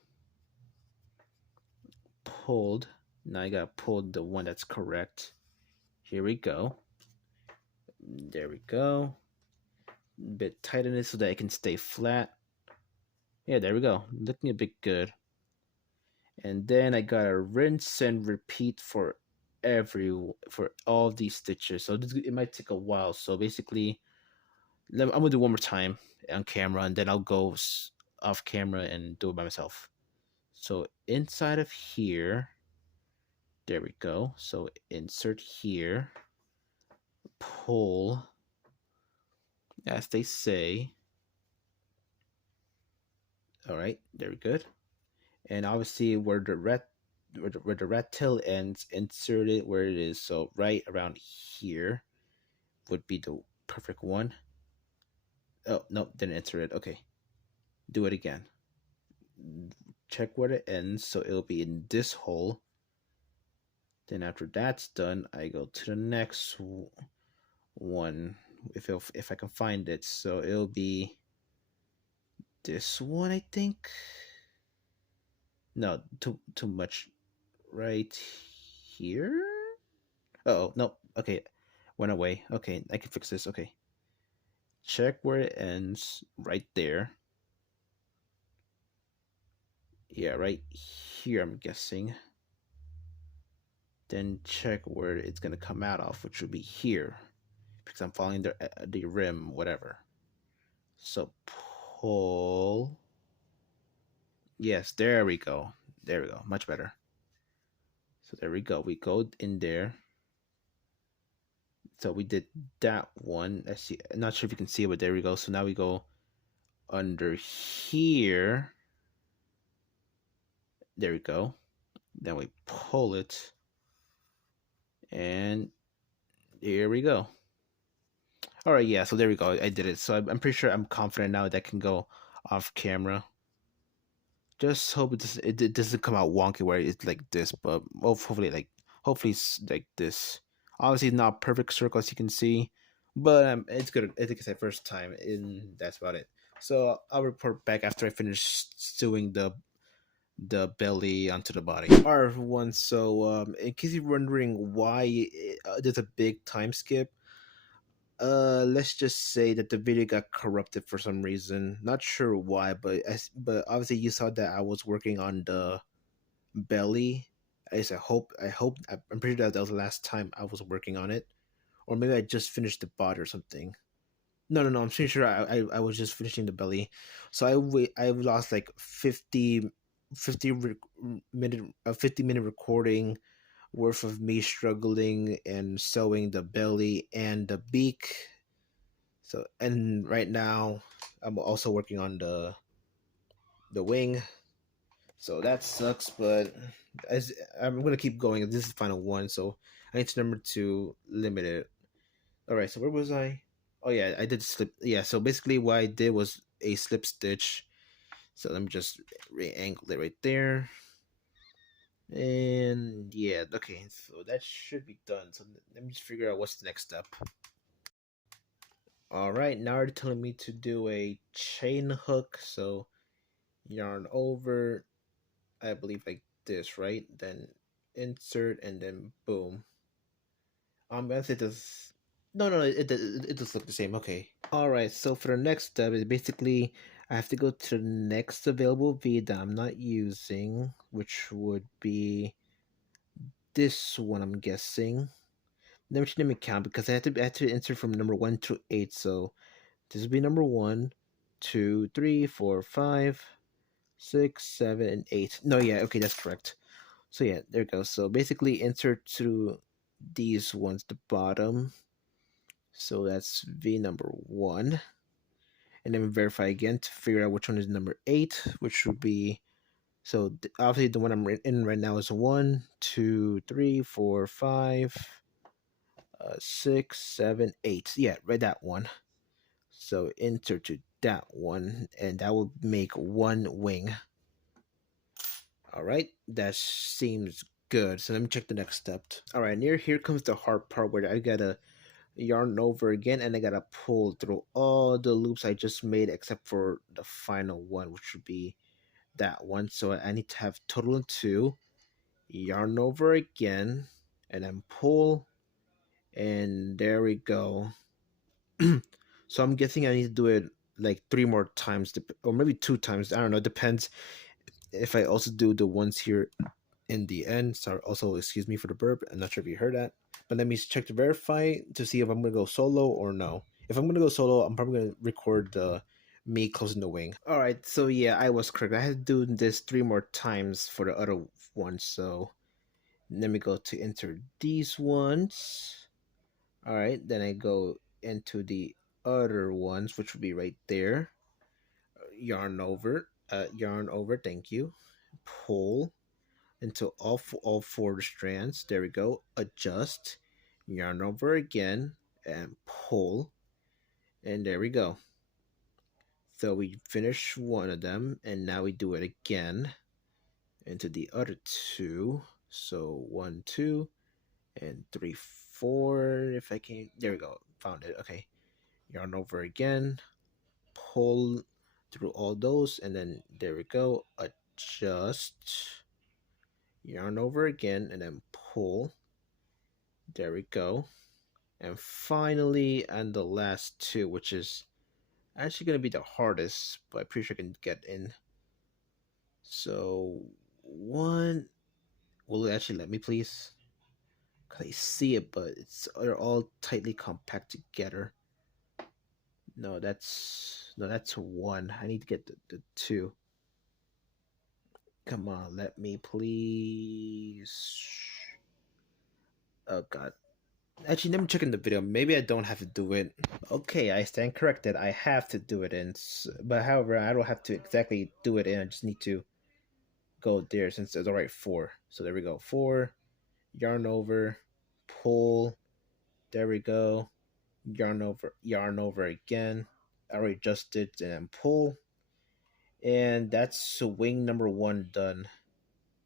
Pulled. Now I gotta pull the one that's correct. Here we go. There we go. A bit tighten it so that it can stay flat. Yeah, there we go. Looking a bit good. And then I gotta rinse and repeat for all these stitches. So it might take a while. So basically, I'm gonna do one more time on camera, and then I'll go off camera and do it by myself. So inside of here, there we go. So insert here, pull, as they say. All right, there we good. And obviously where the rat tail ends, insert it where it is. So right around here would be the perfect one. Oh no, didn't insert it. Okay, do it again. Check where it ends, so it'll be in this hole. Then after that's done, I go to the next one if I can find it. So it'll be this one, I think. No, too much. Right here. Oh no. Okay, went away. Okay, I can fix this. Okay, check where it ends. Right there. Yeah, right here. I'm guessing. Then check where it's gonna come out of, which would be here, because I'm following the rim, whatever. So pull. Yes, there we go. There we go. Much better. So there we go. We go in there. So we did that one. Let's see. I'm not sure if you can see it, but there we go. So now we go under here. There we go. Then we pull it. And here we go. All right, yeah. So there we go. I did it. So I'm pretty sure I'm confident now that I can go off camera. Just hope it doesn't come out wonky where it's like this, but hopefully it's like this. Obviously not perfect circle as you can see, but it's good. I think it's my first time, and that's about it. So I'll report back after I finish sewing the belly onto the body. All right, everyone. So in case you're wondering why there's a big time skip, let's just say that the video got corrupted for some reason. Not sure why, but obviously you saw that I was working on the belly. I'm pretty sure that was the last time I was working on it, or maybe I just finished the body or something. No. I'm pretty sure I was just finishing the belly, so I lost like 50 minute recording worth of me struggling and sewing the belly and the beak. So and right now I'm also working on the wing. So that sucks, but as I'm gonna keep going. This is the final one, so I need to remember to limit it. All right, so where was I? Oh yeah, I did slip. Yeah, so basically what I did was a slip stitch. So let me just re-angle it right there. And yeah, okay, so that should be done. So let me just figure out what's the next step. All right, now they're telling me to do a chain hook. So yarn over, I believe like this, right? Then insert and then boom. Yes, it does. No, it does look the same. Okay. All right. So for the next step is basically I have to go to the next available V that I'm not using, which would be this one. I'm guessing. Let me count because I had to insert from number 1 to 8. So this would be number 1, 2, 3, 4, 5, 6, 7, and 8. No, yeah. Okay, that's correct. So yeah, there it goes. So basically insert to these ones, the bottom. So that's V number 1. And then verify again to figure out which one is number 8, which would be, so obviously the one I'm in right now is 1, 2, 3, 4, 5, 6, 7, 8. Yeah, right, that one. So insert to that one, and that will make one wing. All right, that seems good. So let me check the next step. All right, here comes the hard part where I gotta yarn over again and I gotta pull through all the loops I just made except for the final one, which would be that one. So I need to have total of 2, yarn over again, and then pull, and there we go. So I'm guessing I need to do it like 3 more times, or maybe 2 times. I don't know. It depends if I also do the ones here in the end. Sorry, also excuse me for the burp. I'm not sure if you heard that, but let me check to verify to see if I'm gonna go solo or no. If I'm gonna go solo, I'm probably gonna record me closing the wing. All right, so yeah, I was correct. I had to do this 3 more times for the other ones. So let me go to enter these ones. All right, then I go into the other ones, which would be right there. Yarn over. Thank you. Pull until all 4 strands. There we go. Adjust, yarn over again, and pull, and there we go. So we finish one of them, and now we do it again into the other 2. So 1, 2, and 3, 4. If I can, there we go. Found it. Okay, yarn over again, pull through all those, and then there we go. Adjust, yarn over again, and then pull. There we go. And finally, and the last 2, which is actually going to be the hardest, but I'm pretty sure I can get in. So, 1, will it actually let me, please? Cause I see it, but they're all tightly compact together. No, that's 1. I need to get the 2. Come on, let me, please. Oh God. Actually, let me check in the video. Maybe I don't have to do it. Okay, I stand corrected. I have to do it in, but however, I don't have to exactly do it in. I just need to go there since it's alright 4. So there we go. 4, yarn over, pull. There we go. yarn over again. I already adjusted and then pull, and that's wing number one done.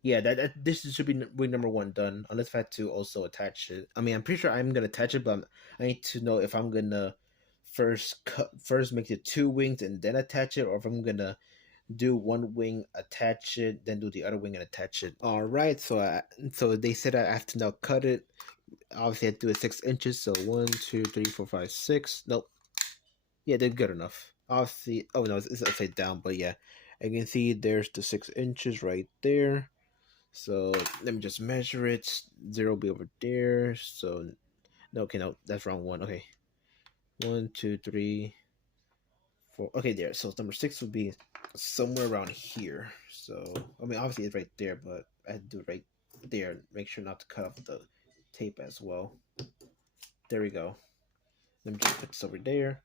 Yeah, this should be wing number one done. Unless I had to also attach it. I mean, I'm pretty sure I'm gonna attach it, but I need to know if I'm gonna first make the two wings and then attach it, or if I'm gonna do one wing, attach it, then do the other wing and attach it. All right, so they said I have to now cut it. Obviously, I have to do it 6 inches. So 1, 2, 3, 4, 5, 6. Nope. Yeah, they're good enough. Obviously, oh no, it's upside down, but yeah, I can see there's the 6 inches right there. So let me just measure it. Zero will be over there. So no, okay, no, that's wrong one. Okay, 1, 2, 3, 4. Okay, there. So number 6 would be somewhere around here. So I mean, obviously it's right there, but I had to do it right there. Make sure not to cut off the tape as well. There we go. Let me just put this over there.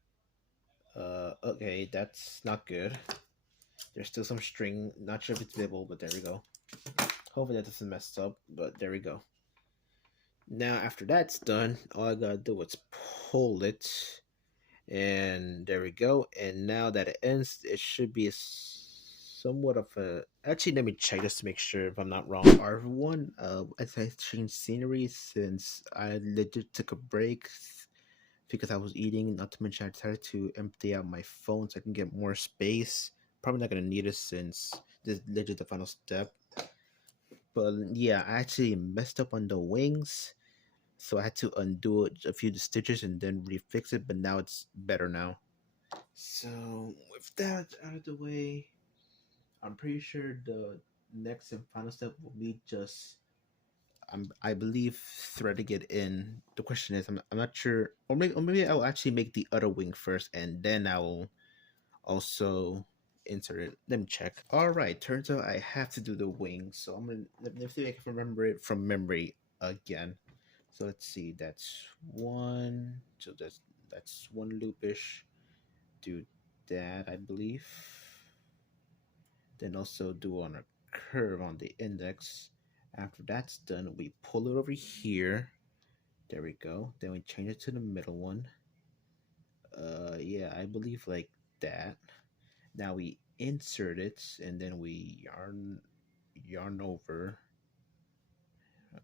Okay, that's not good. There's still some string. Not sure if it's visible, but there we go. Hopefully that doesn't mess up, but there we go. Now after that's done, all I gotta do is pull it, and there we go. And now that it ends, it should be somewhat of a. Actually, let me check just to make sure if I'm not wrong. R1. As I changed scenery since I legit took a break because I was eating. Not to mention, I decided to empty out my phone so I can get more space. Probably not gonna need it since this is legit the final step. But yeah, I actually messed up on the wings, so I had to undo a few stitches and then refix it. But now it's better now. So with that out of the way, I'm pretty sure the next and final step will be just I believe threading it in. The question is, I'm not sure, or maybe I'll actually make the other wing first, and then I'll also insert it. Let me check. All right, turns out I have to do the wing, so I'm gonna let me see if I can remember it from memory again. So let's see. That's one. So that's one loopish. Do that, I believe. Then also do on a curve on the index. After that's done, we pull it over here. There we go. Then we change it to the middle one. Yeah, I believe like that. Now we insert it and then we yarn over,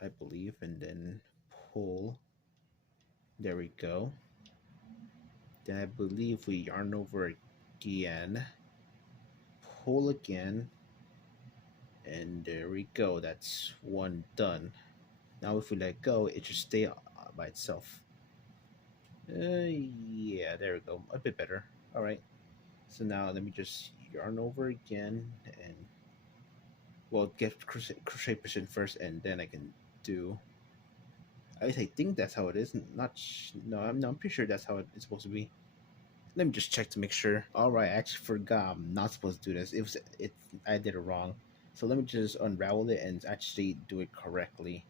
I believe, and then pull. There we go. Then I believe we yarn over again, pull again, and there we go. That's one done. Now if we let go, it should stay by itself. Yeah, there we go. A bit better. All right. So now let me just yarn over again and well get crochet position first, and then I can do. I think that's how it is. Not no, I'm pretty sure that's how it's supposed to be. Let me just check to make sure. All right, I actually forgot I'm not supposed to do this. I did it wrong. So let me just unravel it and actually do it correctly.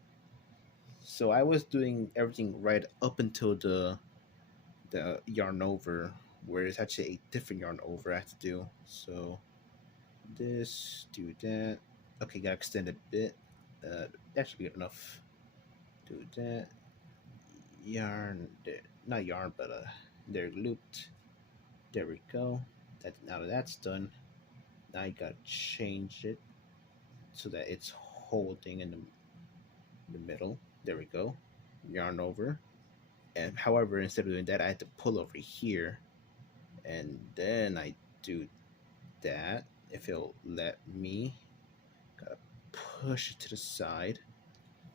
So I was doing everything right up until the yarn over, where it's actually a different yarn over I have to do. So this, do that. Okay, gotta extend a bit. That should be good enough. Do that. Yarn, not yarn, but they're looped. There we go. Now that that's done, now you gotta change it so that it's holding in the middle. There we go. Yarn over. And however, instead of doing that, I had to pull over here, and then I do that. If it'll let me, gotta push it to the side.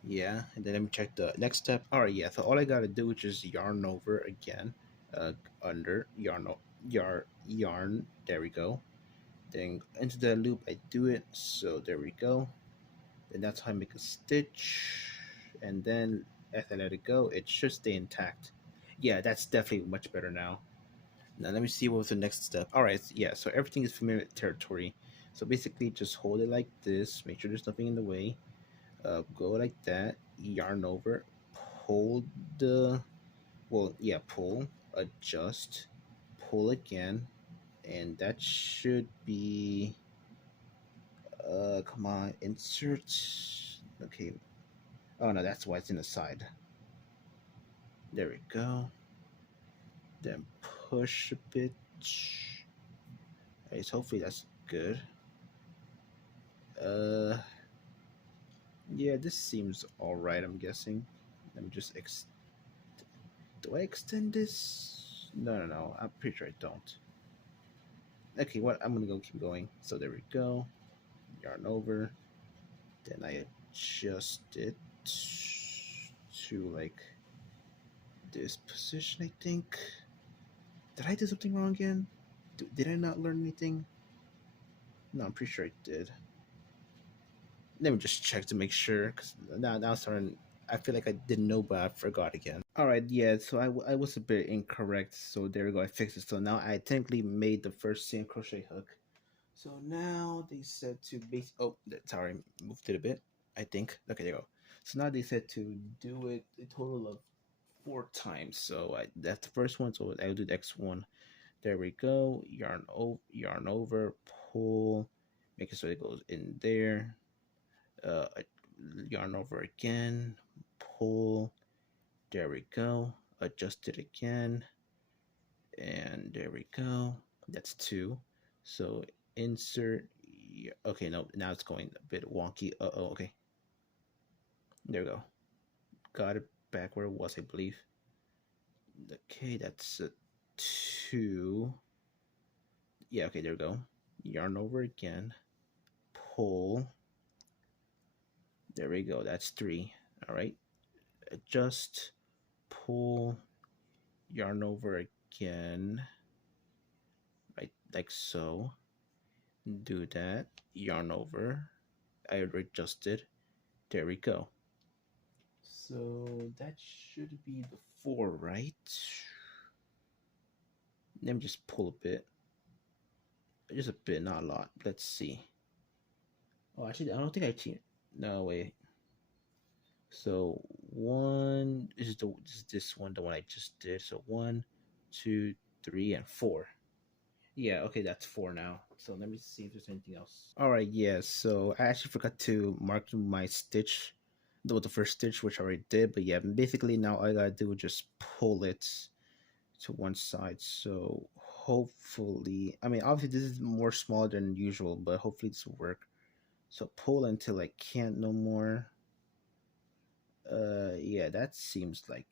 Yeah, and then let me check the next step. All right, yeah. So all I gotta do is just yarn over again, under yarn. There we go. Then into the loop, I do it. So there we go. Then that's how I make a stitch, and then as I let it go, it should stay intact. Yeah, that's definitely much better now. Now let me see what was the next step. All right, yeah. So everything is familiar territory. So basically, just hold it like this. Make sure there's nothing in the way. Go like that, yarn over, pull pull, adjust, pull again, and that should be, come on, insert. Okay, oh no, that's why it's in the side. There we go. then push a bit. Right, so hopefully that's good. Uh, yeah, this seems all right. I'm guessing. Let me just do I extend this? No, no, no. I'm pretty sure I don't. Okay, what? I'm gonna go keep going. So there we go. Yarn over. Then I adjust it to like this position. I think. Did I do something wrong again? Did I not learn anything? No, I'm pretty sure I did. Let me just check to make sure, because now starting. I feel like I didn't know, but I forgot again. All right, yeah. So I was a bit incorrect. So there we go. I fixed it. So now I technically made the first single crochet hook. So now they said to base. Oh, sorry, moved it a bit. I think. Okay, there you go. So now they said to do it a total of 4 times. So that's the first one. So I'll do the next one. There we go. Yarn over, pull, make it so it goes in there. Uh, Yarn over again, pull. There we go. Adjust it again, and there we go. That's 2. So insert. Okay, no, now it's going a bit wonky. Oh, okay. There we go. Got it back where it was, I believe. Okay, that's a 2. Yeah, okay, there we go. Yarn over again, pull. There we go. That's 3. All right. Adjust, pull, yarn over again, right, like so. Do that. Yarn over. I adjusted. There we go. So that should be the 4, right? Let me just pull a bit. Just a bit, not a lot. Let's see. Oh, actually, I don't think I cheated. No, wait. So one is this one, the one I just did. So 1, 2, 3, and 4. Yeah, okay, that's 4 now. So let me see if there's anything else. All right, yeah. So I actually forgot to mark my stitch, the first stitch, which I already did. But yeah, basically now all I gotta do is just pull it to one side. So hopefully, I mean, obviously this is more smaller than usual, but hopefully this will work. So pull until I can't no more. Yeah, that seems like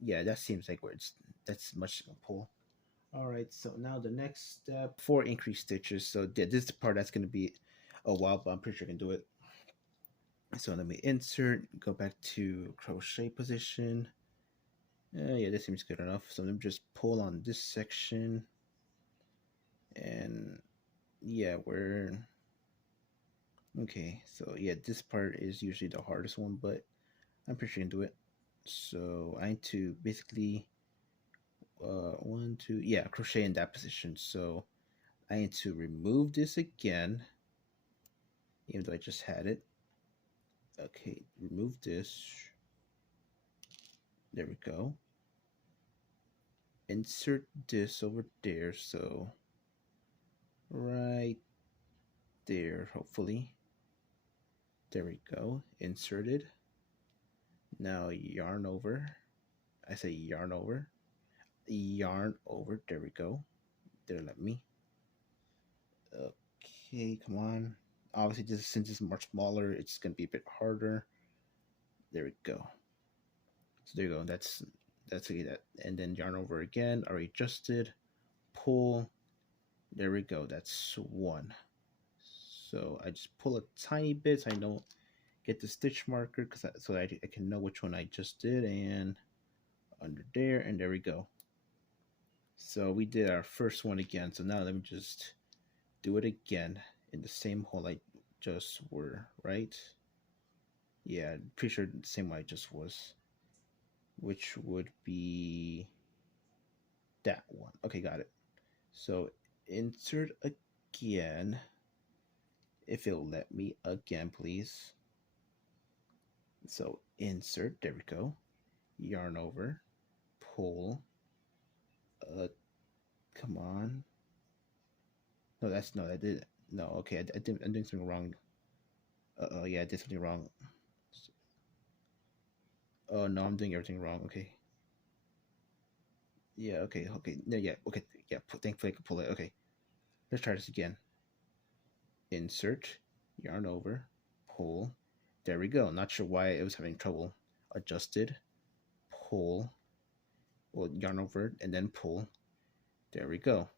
yeah, that seems like where that's much to pull. All right, so now the next step for increased stitches. So yeah, this is the part that's going to be a while, but I'm pretty sure I can do it. So let me insert, go back to crochet position. Yeah, this seems good enough. So let me just pull on this section, and yeah, we're okay. So yeah, this part is usually the hardest one, but I'm pretty sure I can do it. So I need to basically 1, 2, yeah, crochet in that position. So I need to remove this again, even though I just had it. Okay, remove this. There we go. Insert this over there. So right there, hopefully. There we go. Inserted. Now yarn over. I say yarn over. Yarn over. There we go. There, let me. Okay, come on. Obviously, this since it's much smaller, it's gonna be a bit harder. There we go. So there you go. That's okay. That, and then yarn over again. Already adjusted. Pull. There we go. That's 1. So I just pull a tiny bit so I don't get the stitch marker so I can know which one I just did, and under there, and there we go. So we did our first one again. So now let me just do it again in the same hole I just were, right? Yeah, pretty sure the same way I just was, which would be that one. Okay, got it. So insert again, if it'll let me again, please. So insert, there we go. Yarn over, pull. Come on. No, that's no, I did no. Okay, I'm doing something wrong. Oh, yeah, I did something wrong. Oh no, I'm doing everything wrong. Okay. Yeah, okay, okay. No, yeah, okay, yeah. Thankfully I can pull it. Okay, let's try this again. Insert, yarn over, pull. There we go. Not sure why it was having trouble. Adjusted, pull, well, yarn over and then pull. There we go.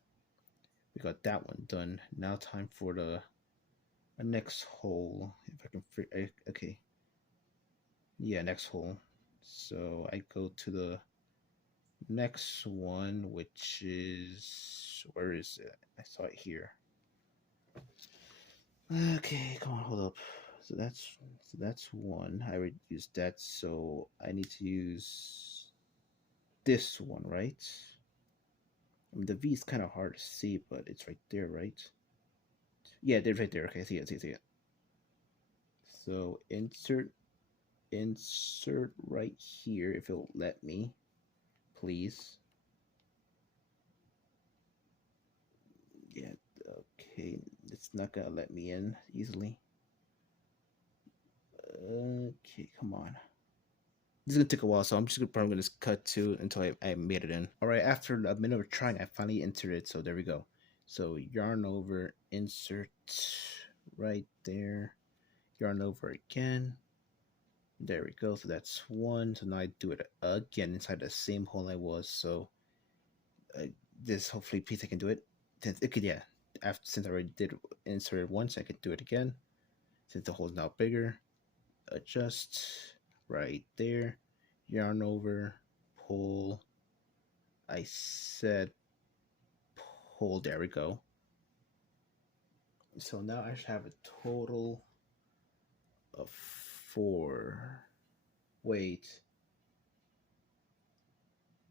We got that one done. Now time for the next hole. If I can, okay, yeah, next hole. So I go to the next one, which is, where is it? I saw it here. Okay, come on, hold up. So that's one. I already used that, so I need to use this one, right? I mean, the V is kind of hard to see, but it's right there, right? Yeah, it's right there. Okay, I see it, see it. So insert right here if it'll let me, please. Yeah, okay, it's not gonna let me in easily. Okay, come on. This is gonna take a while, so I'm just probably gonna just cut to until I made it in. All right, after a minute of trying, I finally entered it. So there we go. So yarn over, insert right there, yarn over again. There we go. So that's one. So now I do it again inside the same hole I was. So this hopefully piece I can do it. Since it could, yeah. Since I already did insert it once, I could do it again. Since the hole's now bigger, adjust right there, yarn over, pull. I said pull. There we go. So now I should have a total of 4. Wait.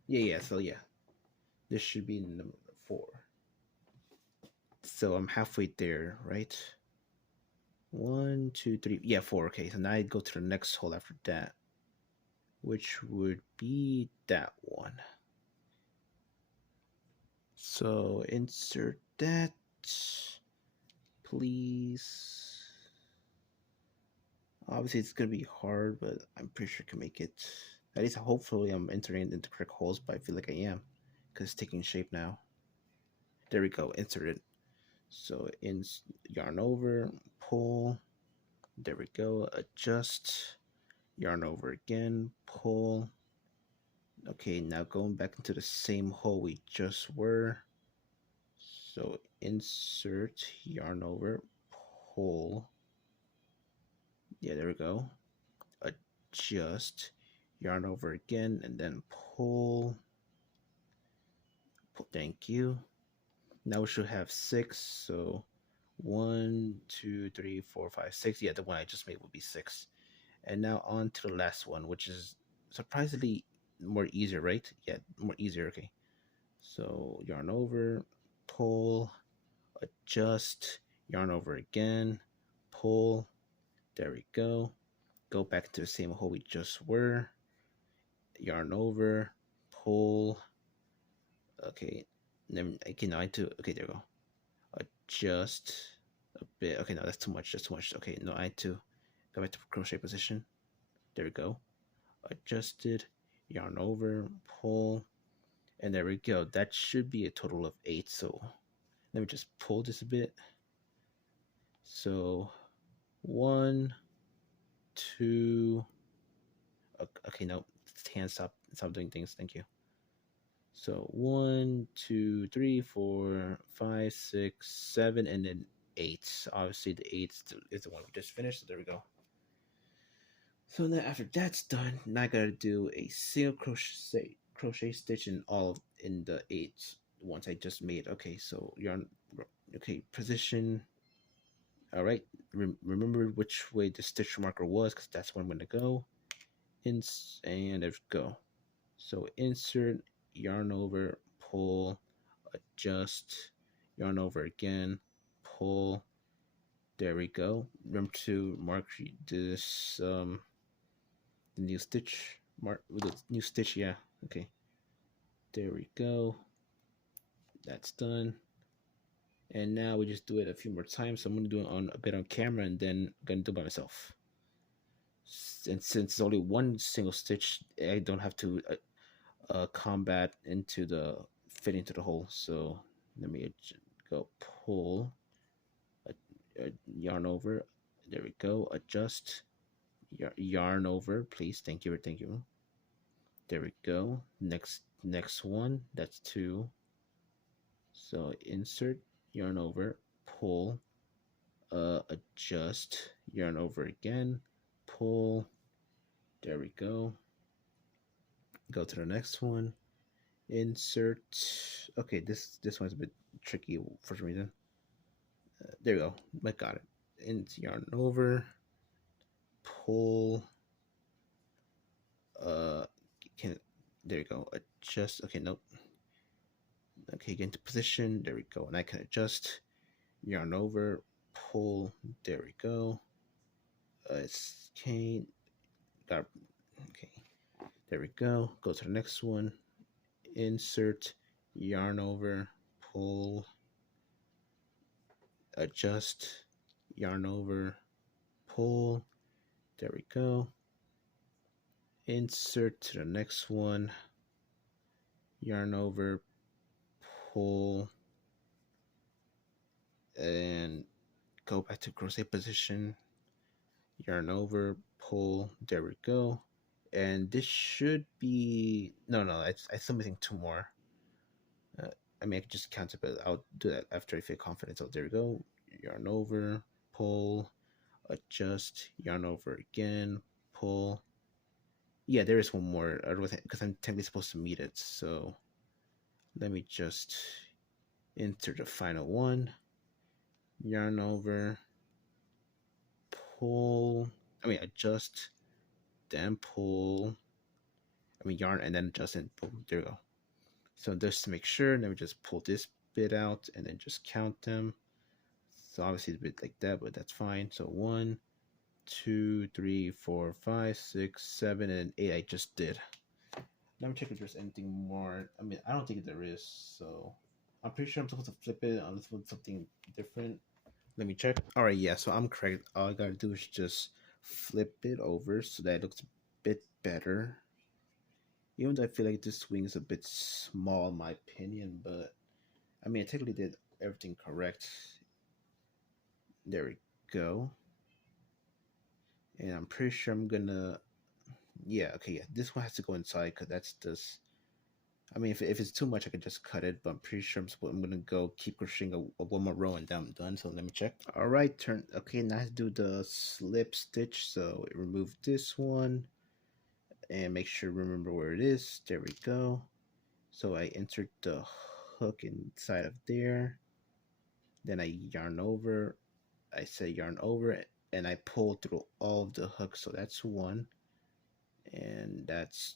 Yeah. So yeah, this should be number 4. So I'm halfway there, right? 1, 2, 3. Yeah, 4. Okay, so now I go to the next hole after that, which would be that one. So insert that, please. Obviously, it's gonna be hard, but I'm pretty sure I can make it. At least, hopefully, I'm entering into correct holes, but I feel like I am, because it's taking shape now. There we go. Insert it. So yarn over, pull. There we go. Adjust. Yarn over again. Pull. Okay, now going back into the same hole we just were. So insert, yarn over, pull. Yeah, there we go. Adjust, yarn over again, and then pull. Thank you. Now we should have 6. So 1, 2, 3, 4, 5, 6. Yeah, the one I just made will be 6. And now on to the last one, which is surprisingly more easier, right? Yeah, more easier. Okay. So yarn over, pull, adjust, yarn over again, pull. There we go. Go back to the same hole we just were. Yarn over, pull. Okay. Then again, I do. Okay, there we go. Adjust a bit. Okay, no, that's too much. That's too much. Okay, no, I had to go back to crochet position. There we go. Adjusted, yarn over, pull, and there we go. That should be a total of 8. So let me just pull this a bit. So 1, 2. Okay, no, hand stop doing things. Thank you. So 1, 2, 3, 4, 5, 6, 7, and then 8. Obviously, the 8 is the one we just finished. So there we go. So then after that's done, now I gotta do a single crochet stitch in the 8 ones I just made. Okay, so yarn. Okay, position. All right, remember which way the stitch marker was, because that's where I'm gonna go. And there we go. So insert, yarn over, pull, adjust, yarn over again, pull. There we go. Remember to mark this the new stitch. Mark with the new stitch. Yeah. Okay. There we go. That's done. And now we just do it a few more times. So I'm gonna do it on a bit on camera, and then I'm gonna do it by myself. And since it's only one single stitch, I don't have to combat into the fit into the hole. So let me go pull a yarn over. There we go. Adjust, yarn over, please. Thank you, thank you. There we go. Next one. That's two. So insert, yarn over, pull, adjust, yarn over again, pull. There we go. Go to the next one. Insert. Okay, this one's a bit tricky for some reason. There we go. I got it. Yarn over, pull. Can there you go. Adjust. Okay, nope. Okay, get into position. There we go. And I can adjust. Yarn over, pull. There we go. It's cane. Got okay. There we go. Go to the next one. Insert, yarn over, pull, adjust, yarn over, pull. There we go. Insert to the next one. Yarn over, pull, and go back to crochet position. Yarn over, pull. There we go. And this should be no. I'm still missing two more. I mean, I could just count it, but I'll do that after I feel confident. So there we go. Yarn over, pull, adjust, yarn over again, pull. Yeah, there is one more because I'm technically supposed to meet it. So let me just enter the final one. Yarn over, pull. Adjust, then pull. Yarn and then adjust and pull. There we go. So just to make sure, let me just pull this bit out and then just count them. So obviously it's a bit like that, but that's fine. So 1, 2, 3, 4, 5, 6, 7, and 8 I just did. Let me check if there's anything more. I don't think there is, so I'm pretty sure I'm supposed to flip it unless it's something different. Let me check. All right, yeah, so I'm correct. All I gotta do is just flip it over so that it looks a bit better. Even though I feel like this wing is a bit small in my opinion, but I technically did everything correct. There we go. And I'm pretty sure I'm gonna, yeah, okay, yeah, this one has to go inside because that's just, if it's too much, I could just cut it, but I'm pretty sure I'm gonna go keep crocheting a one more row and then I'm done. So let me check. All right, okay, now I have to do the slip stitch. So remove this one and make sure remember where it is. There we go. So I insert the hook inside of there. Then I yarn over. I say yarn over and I pull through all of the hooks. So that's one. And that's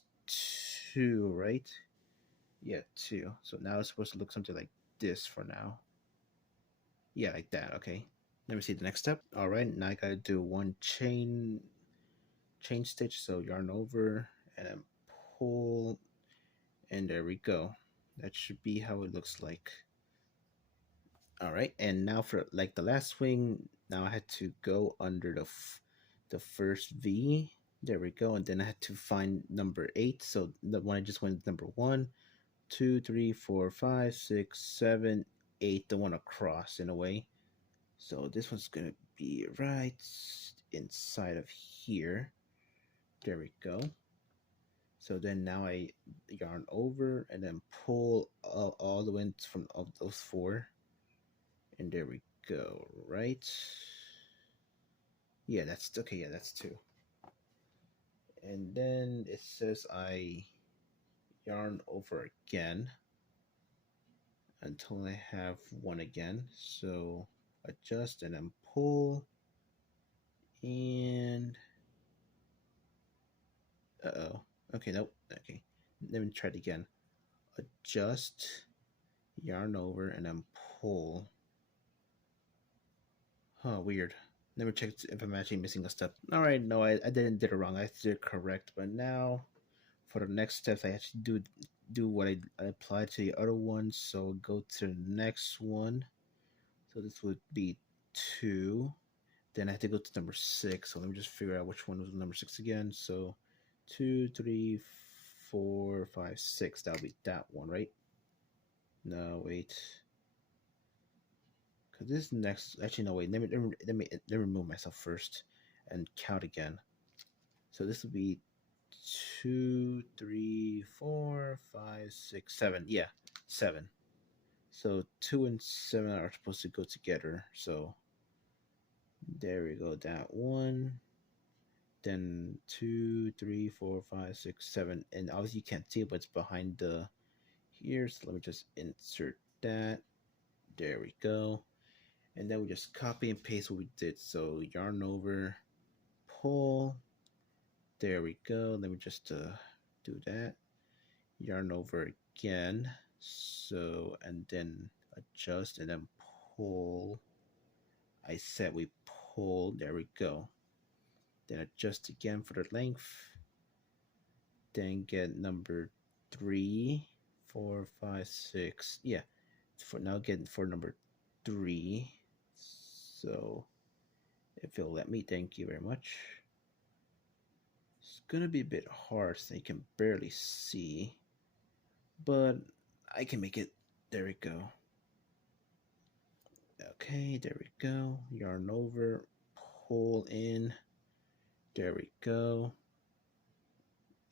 two, right? Yeah, two. So now it's supposed to look something like this for now. Yeah, like that. Okay. Let me see the next step. All right, now I gotta do one chain stitch. So yarn over and then pull, and there we go. That should be how it looks like. All right, and now for like the last wing, now I had to go under the first V. There we go, and then I had to find number 8. So the one I just went number 1, 2, 3, 4, 5, 6, 7, 8. The one across in a way. So this one's gonna be right inside of here. There we go. So then now I yarn over and then pull all the way from of those 4. And there we go, right? Yeah, that's okay. Yeah, that's 2. And then it says I yarn over again until I have 1 again. So adjust and then pull. And okay, nope. Okay, let me try it again. Adjust, yarn over, and then pull. Huh, weird. Let me check if I'm actually missing a step. All right, no, I did it wrong. I did it correct. But now, for the next steps, I actually do what I applied to the other one. So go to the next one. So this would be 2. Then I have to go to number 6. So let me just figure out which one was number 6 again. So 2, 3, 4, 5, 6. That'll be that one, right? No, wait. Because this next, actually, no, wait. Let me remove myself first and count again. So this will be 2, 3, 4, 5, 6, 7. Yeah, 7. So 2 and 7 are supposed to go together. So there we go. That one. Then 2, 3, 4, 5, 6, 7. And obviously you can't see it, but it's behind the here. So let me just insert that. There we go. And then we just copy and paste what we did. So yarn over, pull. There we go. Let me just do that. Yarn over again. So, and then adjust and then pull. I said we pull. There we go. Then adjust again for the length. Then get number 3, 4, 5, 6. Yeah. For now, get for number 3. So if you'll let me, thank you very much. It's gonna be a bit hard so you can barely see, but I can make it. There we go. Okay, there we go. Yarn over, pull in. There we go.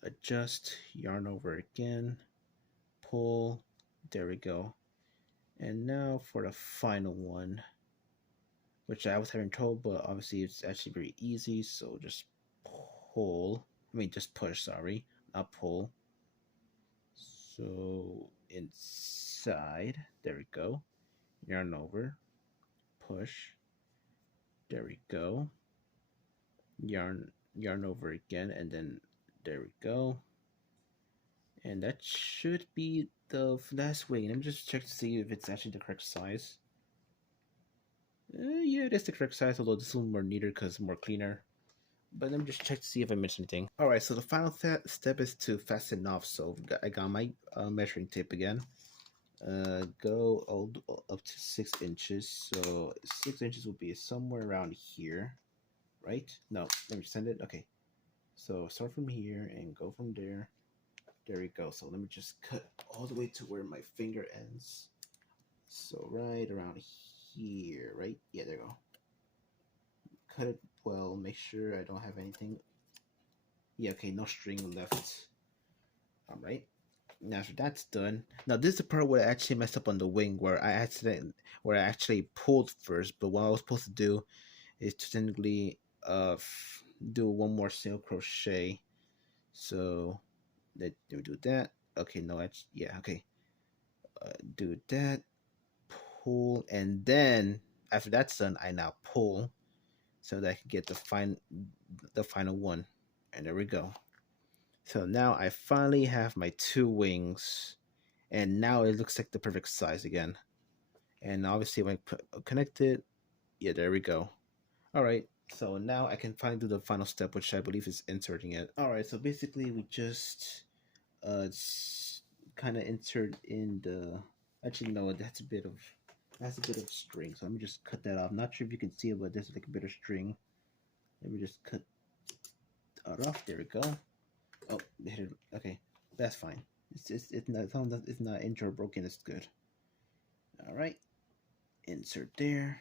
Adjust, yarn over again, pull. There we go. And now for the final one, which I was having trouble, but obviously it's actually very easy. So just pull. I mean, just push. Sorry, not pull. So inside, there we go. Yarn over, push. There we go. Yarn over again, and then there we go. And that should be the last wing. Let me just check to see if it's actually the correct size. Yeah, it is the correct size, although this is a little more neater because it's more cleaner. But let me just check to see if I missed anything. All right, so the final step is to fasten off. So I got my measuring tape again. Go all up to 6 inches. So 6 inches will be somewhere around here, right? No, let me send it. Okay, so start from here and go from there. There we go. So let me just cut all the way to where my finger ends. So right around here, right? Yeah, there we go. Cut it well. Make sure I don't have anything. Yeah, okay, no string left. All right. Now after that's done, now this is the part where I actually messed up on the wing, where I actually pulled first. But what I was supposed to do is to technically do one more single crochet. So let me do that. Okay, no, yeah, okay. Do that, pull, and then after that's done, I now pull so that I can get the final one. And there we go. So now I finally have my 2 wings, and now it looks like the perfect size again. And obviously when I connect it, yeah, there we go. All right, so now I can finally do the final step, which I believe is inserting it. All right, so basically we just kind of insert in the, actually no, that's a bit of string. So let me just cut that off. I'm not sure if you can see it, but there's like a bit of string. Let me just cut that off. There we go. Oh, they hit it. Okay, that's fine. It's not injured or broken. It's good. All right, insert there,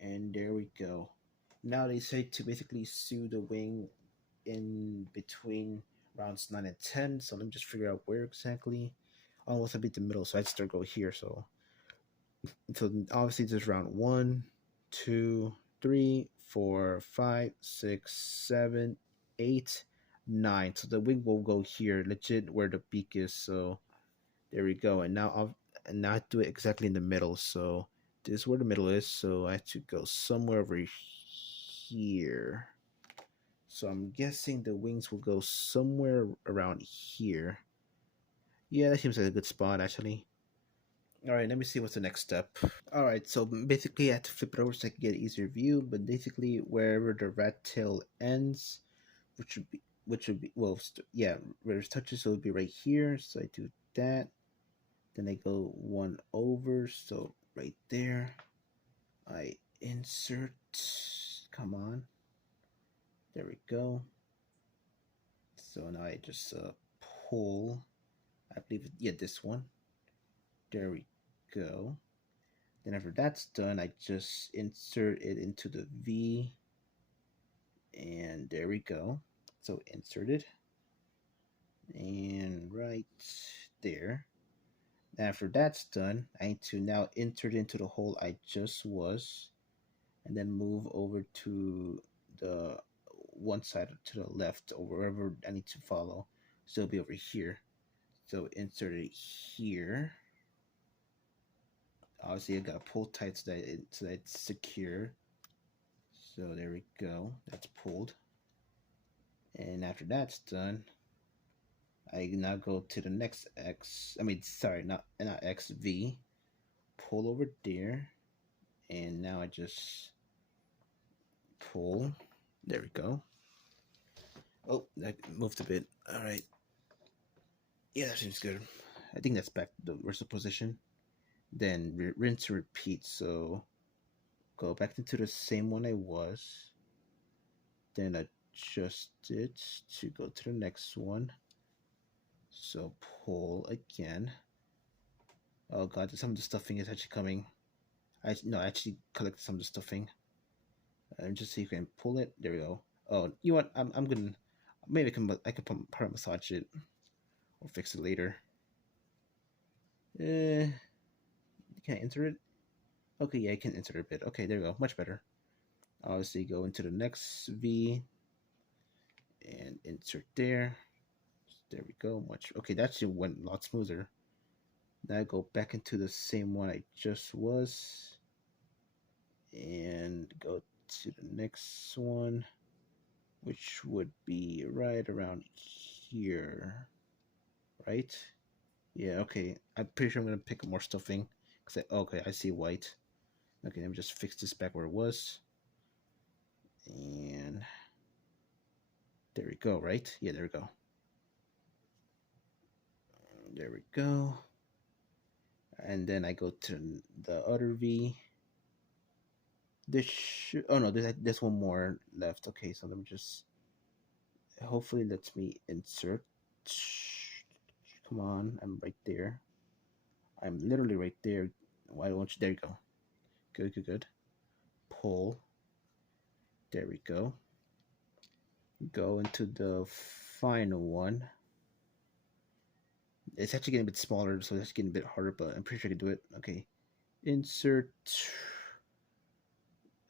and there we go. Now they say to basically sew the wing in between rounds 9 and 10. So let me just figure out where exactly. Almost a bit the middle, so I start go here. So obviously there's round 1, 2, 3, 4, 5, 6, 7, 8, 9. So the wing will go here, legit where the beak is. So there we go. And now I do it exactly in the middle. So this is where the middle is. So I have to go somewhere over here. So I'm guessing the wings will go somewhere around here. Yeah, that seems like a good spot actually. All right, let me see what's the next step. All right, so basically I have to flip it over so I can get an easier view. But basically, wherever the rat tail ends, which would be well, yeah, where it touches, so it would be right here. So I do that. Then I go one over, so right there. I insert. Come on. There we go. So now I just pull, I believe, yeah, this one. There we go. Then after that's done, I just insert it into the V, and there we go. So inserted, and right there. After that's done, I need to now insert into the hole I just was, and then move over to the one side to the left or wherever I need to follow. So it'll be over here. So insert it here. Obviously, I gotta pull tight so that it's secure. So there we go. That's pulled. And after that's done, I now go to the next X. I mean, sorry, not X, V. Pull over there, and now I just pull. There we go. Oh, that moved a bit. All right. Yeah, that seems good. I think that's back to the original position. Then rinse and repeat. So go back into the same one I was. Then adjust it to go to the next one. So pull again. Oh god, some of the stuffing is actually coming. I actually collect some of the stuffing. And just so you can pull it. There we go. Oh, you know what? I'm gonna maybe I can part massage it or fix it later. Can I enter it? Okay, yeah, I can enter it a bit. Okay, there we go. Much better. Obviously, go into the next V and insert there. There we go. Much okay. That actually went a lot smoother. Now I go back into the same one I just was, and go to the next one, which would be right around here, right? Yeah. Okay. I'm pretty sure I'm gonna pick up more stuffing because okay, I see white. Okay, let me just fix this back where it was, and there we go. Right? Yeah, there we go. There we go. And then I go to the other V. This should, oh no, there's one more left. Okay, so let me just, hopefully lets me insert. Come on, I'm right there. I'm literally right there. Why don't you, there you go. Good, good, good. Pull. There we go. Go into the final one. It's actually getting a bit smaller, so it's getting a bit harder, but I'm pretty sure I can do it. Okay. Insert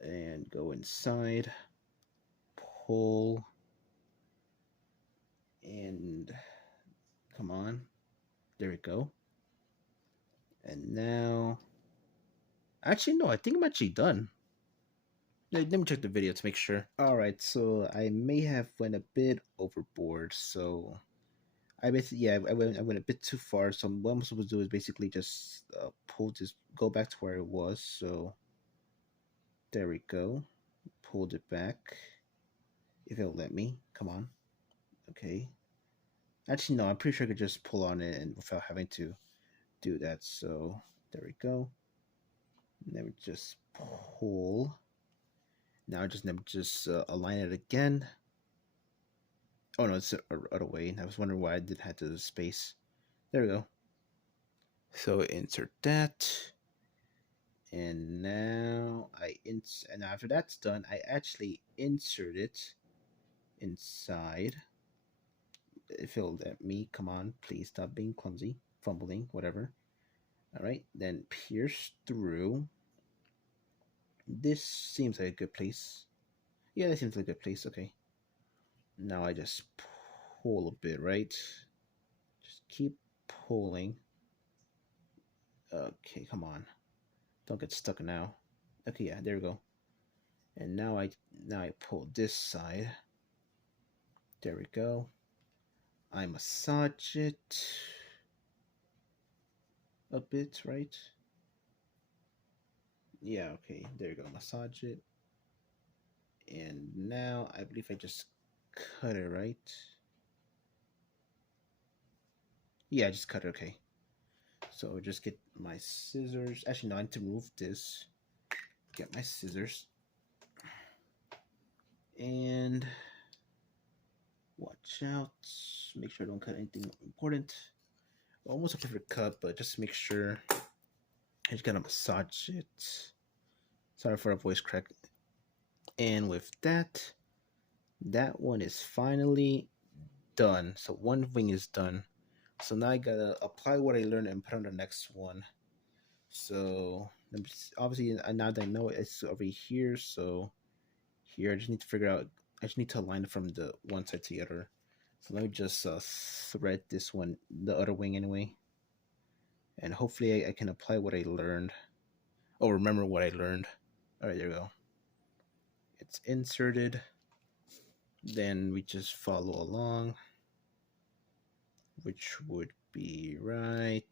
and go inside. Pull and come on. There we go. And now, actually, no, I think I'm actually done. Let me check the video to make sure. All right, so I may have went a bit overboard. So I basically, yeah, I went a bit too far. So what I'm supposed to do is basically just go back to where it was. So there we go. Pulled it back. If it'll let me, come on. Okay. Actually, no, I'm pretty sure I could just pull on it and without having to do that. So there we go. Let me just pull. Now just align it again. Oh no, it's the other way. I was wondering why I did have the space. There we go. So insert that. And now and after that's done, I actually insert it inside. If it'll let me, come on, please stop being clumsy, fumbling, whatever. All right, then pierce through. This seems like a good place. Yeah, that seems like a good place. Okay. Now I just pull a bit, right? Just keep pulling. Okay, come on. Don't get stuck now. Okay, yeah, there we go. And now I pull this side. There we go. I massage it a bit, right? Yeah, okay, there you go. Massage it. And now I believe I just cut it, right? Yeah, I just cut it, okay. So just get my scissors. Actually, no, I need to move this. Get my scissors. And watch watch out. Make sure I don't cut anything important. Almost a perfect cut, but just make sure. I just gotta massage it. Sorry for a voice crack. And with that, that one is finally done. So one wing is done. So now I gotta apply what I learned and put on the next one. So obviously now that I know it's over here, so here I just need to figure out, I just need to align it from the one side to the other. So let me just thread this one, the other wing anyway, and hopefully I can apply what I learned. Oh, remember what I learned. All right, there we go. It's inserted. Then we just follow along, which would be right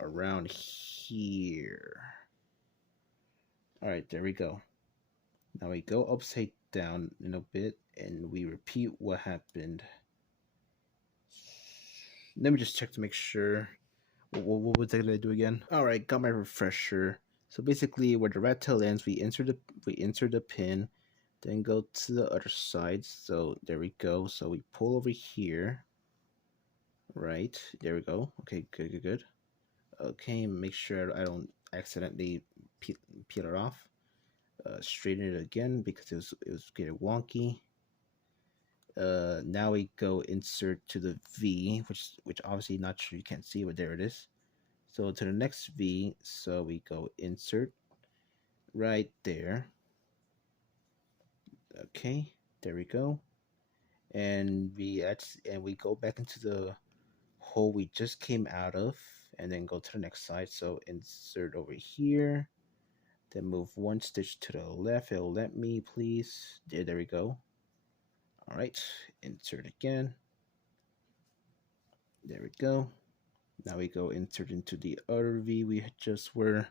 around here. All right, there we go. Now we go upside down in a bit and we repeat what happened. Let me just check to make sure. What was I gonna do again? All right, got my refresher. So basically, where the rat tail ends, we insert the pin, then go to the other side. So there we go. So we pull over here. Right, there we go. Okay, good. Okay, make sure I don't accidentally peel it off. Straighten it again because it was getting wonky. Now we go insert to the V, which obviously not sure you can't see, but there it is. So to the next V, so we go insert right there. Okay, there we go. And we go back into the hole we just came out of, and then go to the next side. So insert over here, then move one stitch to the left. It'll let me, please. There we go. All right, insert again. There we go. Now we go insert into the other V we just were.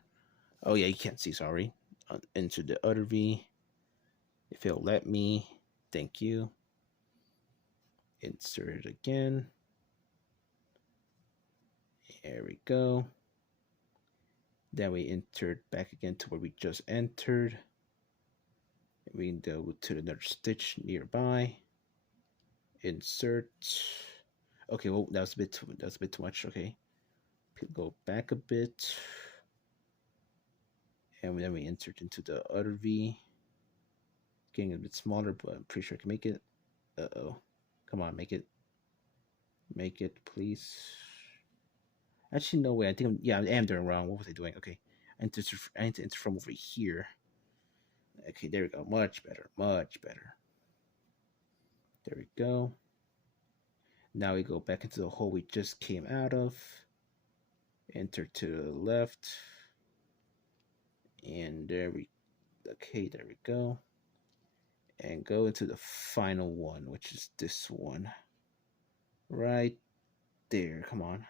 Oh yeah, you can't see, sorry. Into the other V. If it'll let me, thank you. Insert it again. There we go. Then we insert back again to where we just entered. We can go to another stitch nearby. Insert. Okay, well that was a bit too much. Okay, go back a bit, and then we insert into the other V. Getting a bit smaller, but I'm pretty sure I can make it. Uh-oh, come on, make it, please. Actually, no way. I think I am doing wrong. What was I doing? Okay, I need to enter from over here. Okay, there we go. Much better. There we go. Now we go back into the hole we just came out of. Enter to the left. And there we go. And go into the final one, which is this one. Right there. Come on.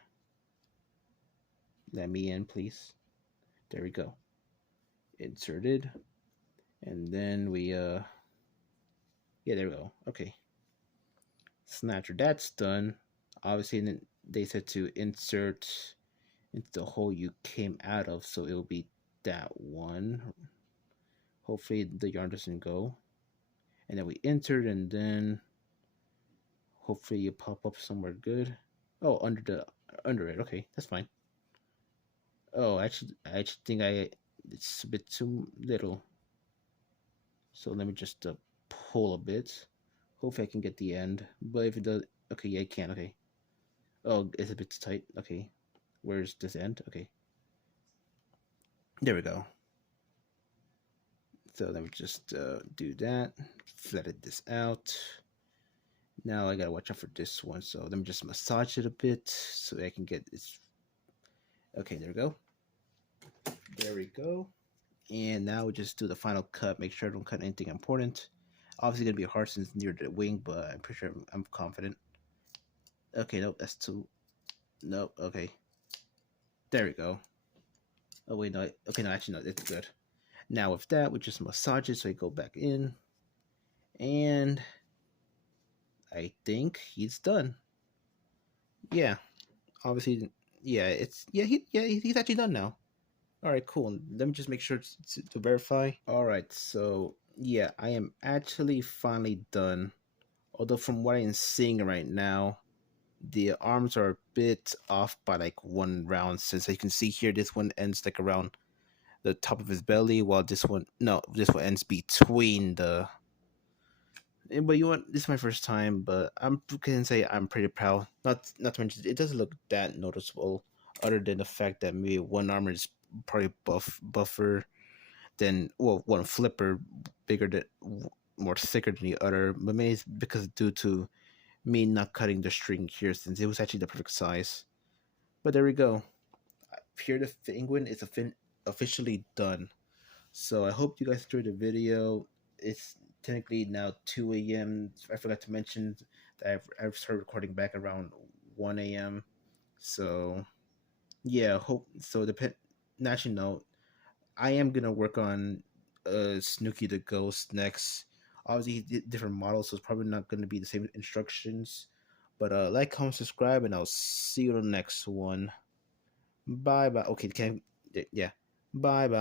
Let me in, please. There we go. Inserted. And then we yeah, there we go. Okay. Snatcher, that's done. Obviously, they said to insert into the hole you came out of, so it'll be that one. Hopefully the yarn doesn't go. And then we insert, and then hopefully you pop up somewhere good. Oh, under it. Okay, that's fine. Oh, I actually think it's a bit too little. So let me just pull a bit. Hopefully I can get the end. But if it does, okay, yeah, I can. Okay. Oh, it's a bit tight. Okay. Where's this end? Okay. There we go. So let me just do that. Flatted this out. Now I gotta watch out for this one. So let me just massage it a bit so I can get this. Okay, there we go. There we go. And now we just do the final cut. Make sure I don't cut anything important. Obviously gonna be hard since it's near the wing, but I'm pretty sure I'm confident. Okay, nope, that's too. Nope. Okay. There we go. Oh wait, no. Okay, no, actually no, it's good. Now with that, we just massage it so I go back in, and I think he's done. Yeah, obviously, yeah, he's actually done now. All right, cool. Let me just make sure to verify. All right, so yeah, I am actually finally done Although from what I'm seeing right now, the arms are a bit off by like one round. Since you can see here, this one ends like around the top of his belly, while this one, no, this one ends between the. But you want this is my first time, but I'm can say I'm pretty proud. Not to mention it doesn't look that noticeable, other than the fact that maybe one arm is probably buffer than, well, one flipper bigger than, more thicker than the other, but maybe it's because due to me not cutting the string here, since it was actually the perfect size. But there we go. Here the penguin is officially done. So I hope you guys enjoyed the video. It's technically now 2 a.m. I forgot to mention that I've started recording back around 1 a.m. So yeah, hope so. Actually, no, I am gonna work on Snooky the Ghost next. Obviously, different models, so it's probably not gonna be the same instructions. But like, comment, subscribe, and I'll see you in the next one. Bye bye. Okay, can yeah. Bye bye.